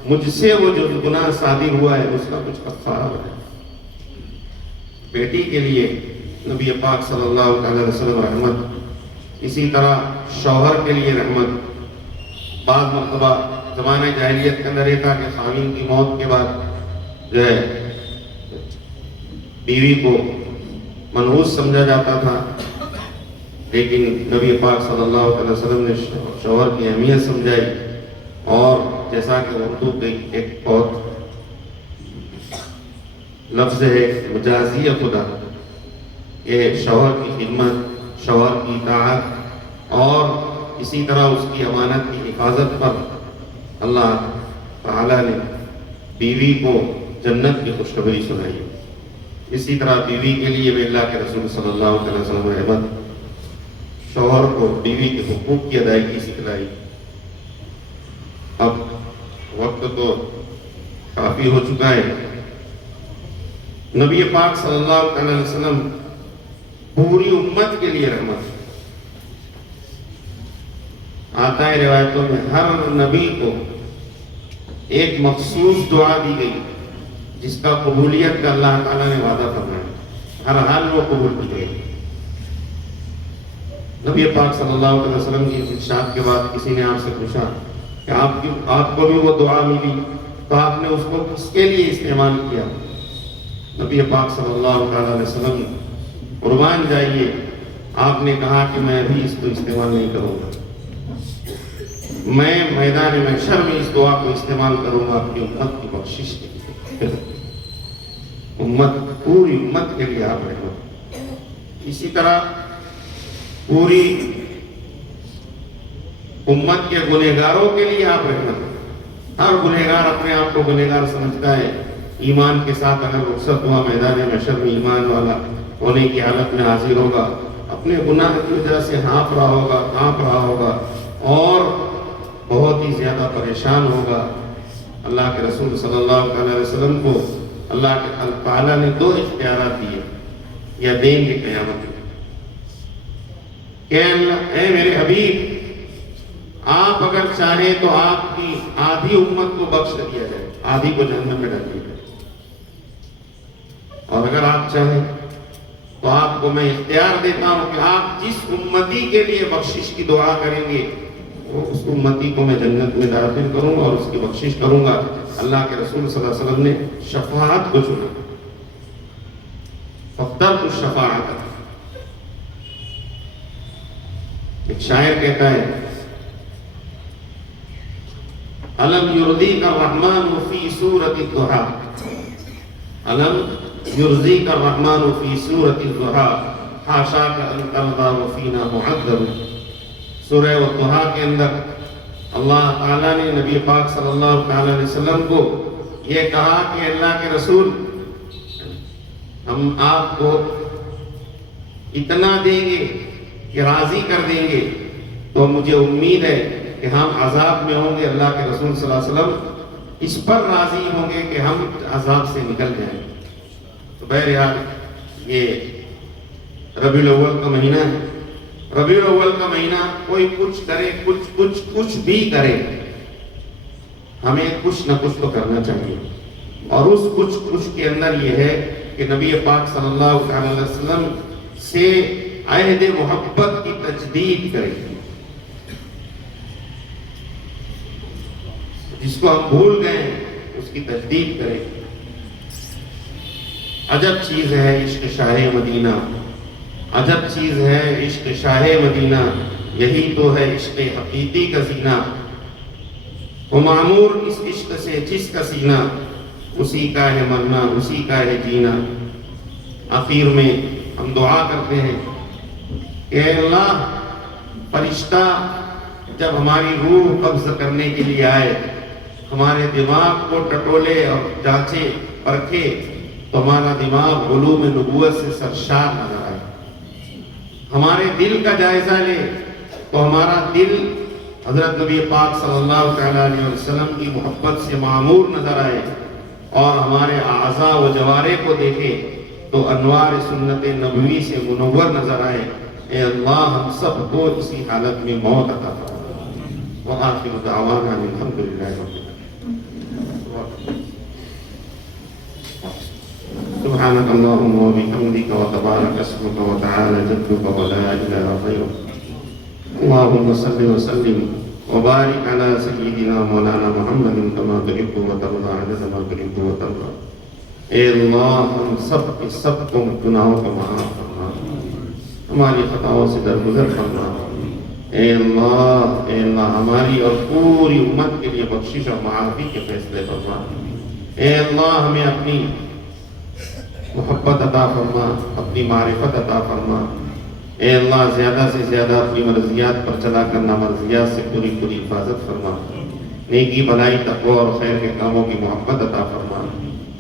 مجھ سے وہ جو گناہ صادر ہوا ہے اس کا کچھ کفارہ ہو جائے۔ بیٹی کے لیے نبی پاک صلی اللہ علیہ وسلم رحمت، اسی طرح شوہر کے لیے رحمت۔ بعض مرتبہ زمانہ جاہلیت کے اندر یہ تھا کہ خاوند کی موت کے بعد جو ہے بیوی کو منحوس سمجھا جاتا تھا، لیکن نبی پاک صلی اللہ علیہ وسلم نے شوہر کی اہمیت سمجھائی، اور جیسا کہ اردو کے ایک بہت لفظ ہے مجازی خدا، کہ شوہر کی خدمت، شوہر کی اطاعت، اور اسی طرح اس کی امانت کی حفاظت پر اللہ تعالیٰ نے بیوی کو جنت کی خوشخبری سنائی۔ اسی طرح بیوی کے لیے بھی اللہ کے رسول صلی اللہ علیہ وسلم رحمت، شوہر کو بیوی کے حقوق کی ادائیگی سکھلائی۔ اب وقت تو کافی ہو چکا ہے۔ نبی پاک صلی اللہ علیہ وسلم پوری امت کے لیے رحمت۔ آتا ہے روایتوں میں ہر نبی کو ایک مخصوص دعا دی گئی جس کا قبولیت کا اللہ تعالیٰ نے وعدہ فرمایا، ہر حال وہ قبول کی گئی۔ نبی پاک صلی اللہ علیہ وسلم کی ارشاد کے بعد کسی نے آپ سے پوچھا کہ آپ کو بھی وہ دعا ملی تو آپ نے اس کو کس کے لیے استعمال کیا؟ نبی پاک صلی اللہ علیہ وسلم قربان جائیے، آپ نے کہا کہ میں ابھی اس کو استعمال نہیں کروں گا، میں میدان محشر میں اس دعا کو استعمال کروں گا اپنی امت کی بخشش کے لیے۔ امت، پوری امت کے لیے آپ رحمت۔ اسی طرح پوری امت کے گنہگاروں کے لیے آپ رحمت۔ ہر گنہگار اپنے آپ کو گنہگار سمجھتا ہے، ایمان کے ساتھ اگر رخصت ہوا میدان محشر میں ایمان والا ہونے کی حالت میں حاضر ہوگا، اپنے گناہ کی وجہ سے ہانپ رہا ہوگا، کانپ رہا ہوگا اور بہت ہی زیادہ پریشان ہوگا۔ اللہ کے رسول صلی اللہ علیہ وسلم کو اللہ تعالیٰ نے 2 اختیارات دیے یا دیں گے قیامت میں کہ اے میرے حبیب، آپ اگر چاہیں تو آپ کی آدھی امت کو بخش دیا جائے، آدھی کو جہنم میں ڈال دیا جائے، اور اگر آپ چاہیں تو آپ کو میں اختیار دیتا ہوں کہ آپ جس امتی کے لیے بخشش کی دعا کریں گے اس امتی کو میں جنت میں داخل کروں گا اور اس کی بخشش کروں گا۔ اللہ کے رسول صلی اللہ علیہ وسلم نے شفاعت کو چنا، فاخترت الشفاعت۔ ایک شاعر کہتا ہے الم یرضیک الرحمن فی سورۃ الضحیٰ، الم یرضیک الرحمن فی سورۃ الضحیٰ حاشاک ان ترضیٰ وفینا معذب۔ سورہ الضحیٰ کے اندر اللہ تعالیٰ نے نبی پاک صلی اللہ علیہ وسلم کو یہ کہا کہ اللہ کے رسول، ہم آپ کو اتنا دیں گے کہ راضی کر دیں گے، تو مجھے امید ہے کہ ہم عذاب میں ہوں گے، اللہ کے رسول صلی اللہ علیہ وسلم اس پر راضی ہوں گے کہ ہم عذاب سے نکل جائیں۔ تو بہرحال یہ ربیع الاول کا مہینہ ہے۔ ربیع الاول کا مہینہ کوئی کچھ کرے، کچھ بھی کرے، ہمیں کچھ نہ کچھ تو کرنا چاہیے، اور اس کچھ کے اندر یہ ہے کہ نبی پاک صلی اللہ علیہ وسلم سے عہد محبت کی تجدید کرے، جس کو ہم بھول گئے اس کی تجدید کرے۔ عجب چیز ہے عشق شاہ مدینہ، عجب چیز ہے عشق شاہ مدینہ، یہی تو ہے عشق حقیقی کا سینہ، وہ معمور اس عشق سے جس کا سینہ، اسی کا ہے مرنا اسی کا ہے جینا۔ آخر میں ہم دعا کرتے ہیں کہ اے اللہ، فرشتہ جب ہماری روح قبض کرنے کے لیے آئے، ہمارے دماغ کو ٹٹولے اور جانچے پرکھے تو ہمارا دماغ علوم نبوت سے سرشار نظر آئے، ہمارے دل کا جائزہ لے تو ہمارا دل حضرت نبی پاک صلی اللہ علیہ وسلم کی محبت سے معمور نظر آئے، اور ہمارے اعضاء و جوارح کو دیکھے تو انوار سنت نبوی سے منور نظر آئے۔ اے اللہ، ہم سب کو اسی حالت میں موت عطا فرما۔ وآخر دعوانا الحمدللہ رب العالمین۔ سبحانك اللهم وبحمدك وتبارك اسمك وتعالى جدك ولا إله غيرك، اللهم صل وسلم وبارك على سيدنا مولانا محمد كما تحب وترضى عدد ما تحب وترضى۔ اے اللہ، ہم سب کے سب کو گناہوں کو معاف فرما، ہماری خطاؤں سے درگزر فرما۔ اے اللہ ہماری اور پوری امت کے لیے بخشش اور معافی کے فیصلے فرما۔ اے اللہ، ہمیں اپنی محبت عطا فرما، اپنی معرفت عطا فرما۔ اے اللہ، زیادہ سے زیادہ اپنی مرضیات پر چلا کرنا، مرضیات سے پوری حفاظت فرما۔ نیکی بھلائی تقوی اور خیر کے کاموں کی محبت عطا فرما،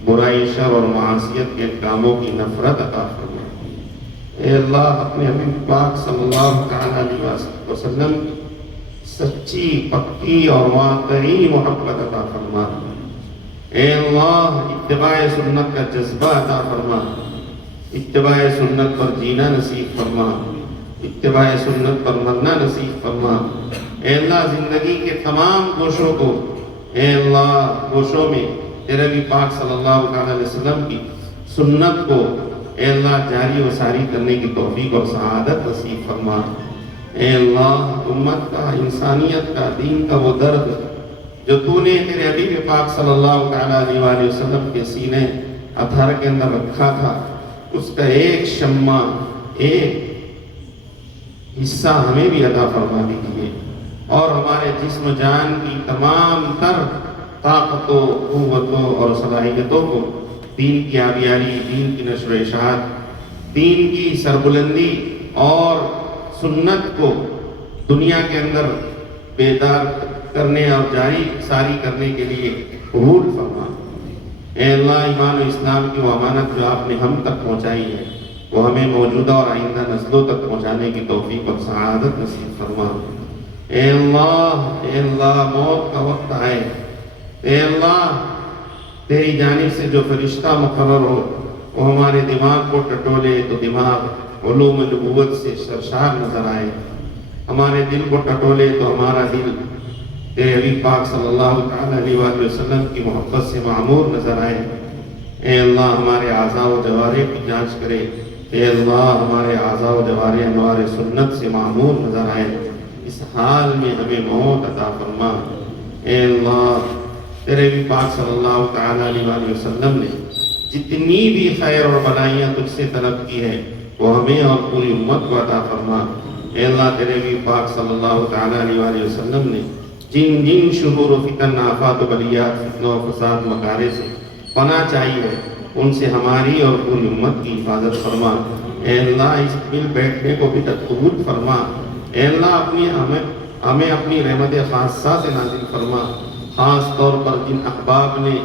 برائی شر اور معاصیت کے کاموں کی نفرت عطا فرما۔ اے اللہ، اپنے حبیب پاک صلی اللہ علیہ وسلم سچی، پکی اور واقعی محبت عطا فرما۔ اے اللہ، اتباع سنت کا جذبہ عطا فرما، اتباع سنت پر جینا نصیب فرما، اتباع سنت پر مرنا نصیب فرما۔ اے اللہ، زندگی کے تمام گوشوں کو، اے اللہ، گوشوں میں تیرے نبی پاک صلی اللہ علیہ وسلم کی سنت کو اے اللہ جاری و ساری کرنے کی توفیق اور سعادت نصیب فرما۔ اے اللہ، امت کا، انسانیت کا، دین کا وہ درد جو تو نے تیرے حبیب پاک صلی اللہ علیہ وآلہ وسلم کے سینے اطہر کے اندر رکھا تھا، اس کا ایک شمع، ایک حصہ ہمیں بھی عطا فرما دیجیے، اور ہمارے جسم جان کی تمام تر طاقتوں، قوتوں اور صلاحیتوں کو دین کی آبیاری، دین کی نشر و اشاعت، دین کی سربلندی اور سنت کو دنیا کے اندر بیدار کرنے اور جاری ساری کرنے کے لیے قبول فرما۔ اے اللہ ایمان و اسلام کی وہ امانت جو آپ نے ہم تک پہنچائی ہے وہ ہمیں موجودہ اور آئندہ نسلوں تک پہنچانے کی توفیق اور سعادت نصیب فرما۔ اے اللہ موت کا وقت آئے، اے اللہ تیری جانب سے جو فرشتہ مقرر ہو وہ ہمارے دماغ کو ٹٹولے تو دماغ علوم نبوت سے سرشار نظر آئے، ہمارے دل کو ٹٹولے تو ہمارا دل تیرے حبیب پاک صلی اللہ تعالیٰ علیہ وآلہ وسلم کی محبت سے معمور نظر آئے۔ اے اللہ ہمارے اعضاء و جوارح کی جانچ کرے، اے اللہ ہمارے اعضاء و جوارح انوار سنت سے معمور نظر آئے، اس حال میں ہمیں موت عطا فرما۔ اے اللہ تیرے حبیب پاک صلی اللہ تعالیٰ علیہ وآلہ وسلم نے جتنی بھی خیر اور بھلائیاں تجھ سے طلب کی ہے وہ ہمیں اور پوری امت کو عطا فرما۔ اے اللہ تیرے حبیب پاک صلی اللہ تعالیٰ علیہ وآلہ وسلم نے جن جن شرور و فتن آفات و بلیات فتنہ و فساد مکارے سے پناہ چاہیے ہے ان سے ہماری اور پوری امت کی حفاظت فرما۔ اے اللہ اس مل بیٹھنے کو بھی قبول فرما۔ اے اللہ ہمیں اپنی رحمت خاصہ سے نازل فرما، خاص طور پر جن احباب نے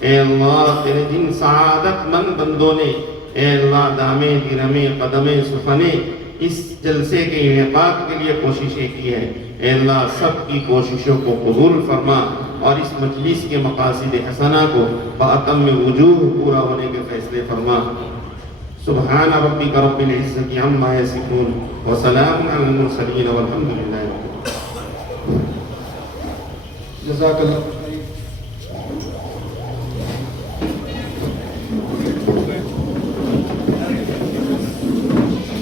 اے اللہ تیرے جن سعادت مند بندوں نے اے اللہ دامے درمے قدمے سخنے اس جلسے کے انعقاد کے لیے کوششیں کی ہیں، اے اللہ سب کی کوششوں کو قبول فرما اور اس مجلس کے مقاصد حسنہ کو بأتم وجوہ پورا ہونے کے فیصلے فرما۔ سبحان ربک رب العزت عما یصفون وسلام علی المرسلین والحمد للہ رب العالمین۔ جزاک اللہ۔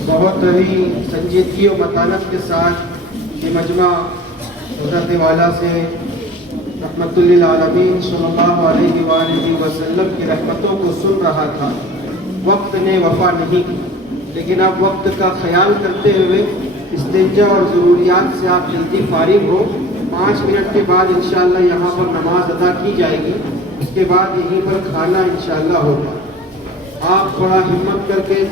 بہت ہی سنجیدگی و متانت کے ساتھ یہ مجمع حضرت والا سے رحمت للعالمین صلی اللہ علیہ وآلہ وسلم کی رحمتوں کو سن رہا تھا۔ وقت نے وفا نہیں کی، لیکن اب وقت کا خیال کرتے ہوئے استنجا اور ضروریات سے آپ جلدی فارغ ہو۔ 5 منٹ کے بعد انشاءاللہ یہاں پر نماز ادا کی جائے گی، اس کے بعد یہیں پر کھانا انشاءاللہ ہوگا۔ آپ بڑا ہمت کر کے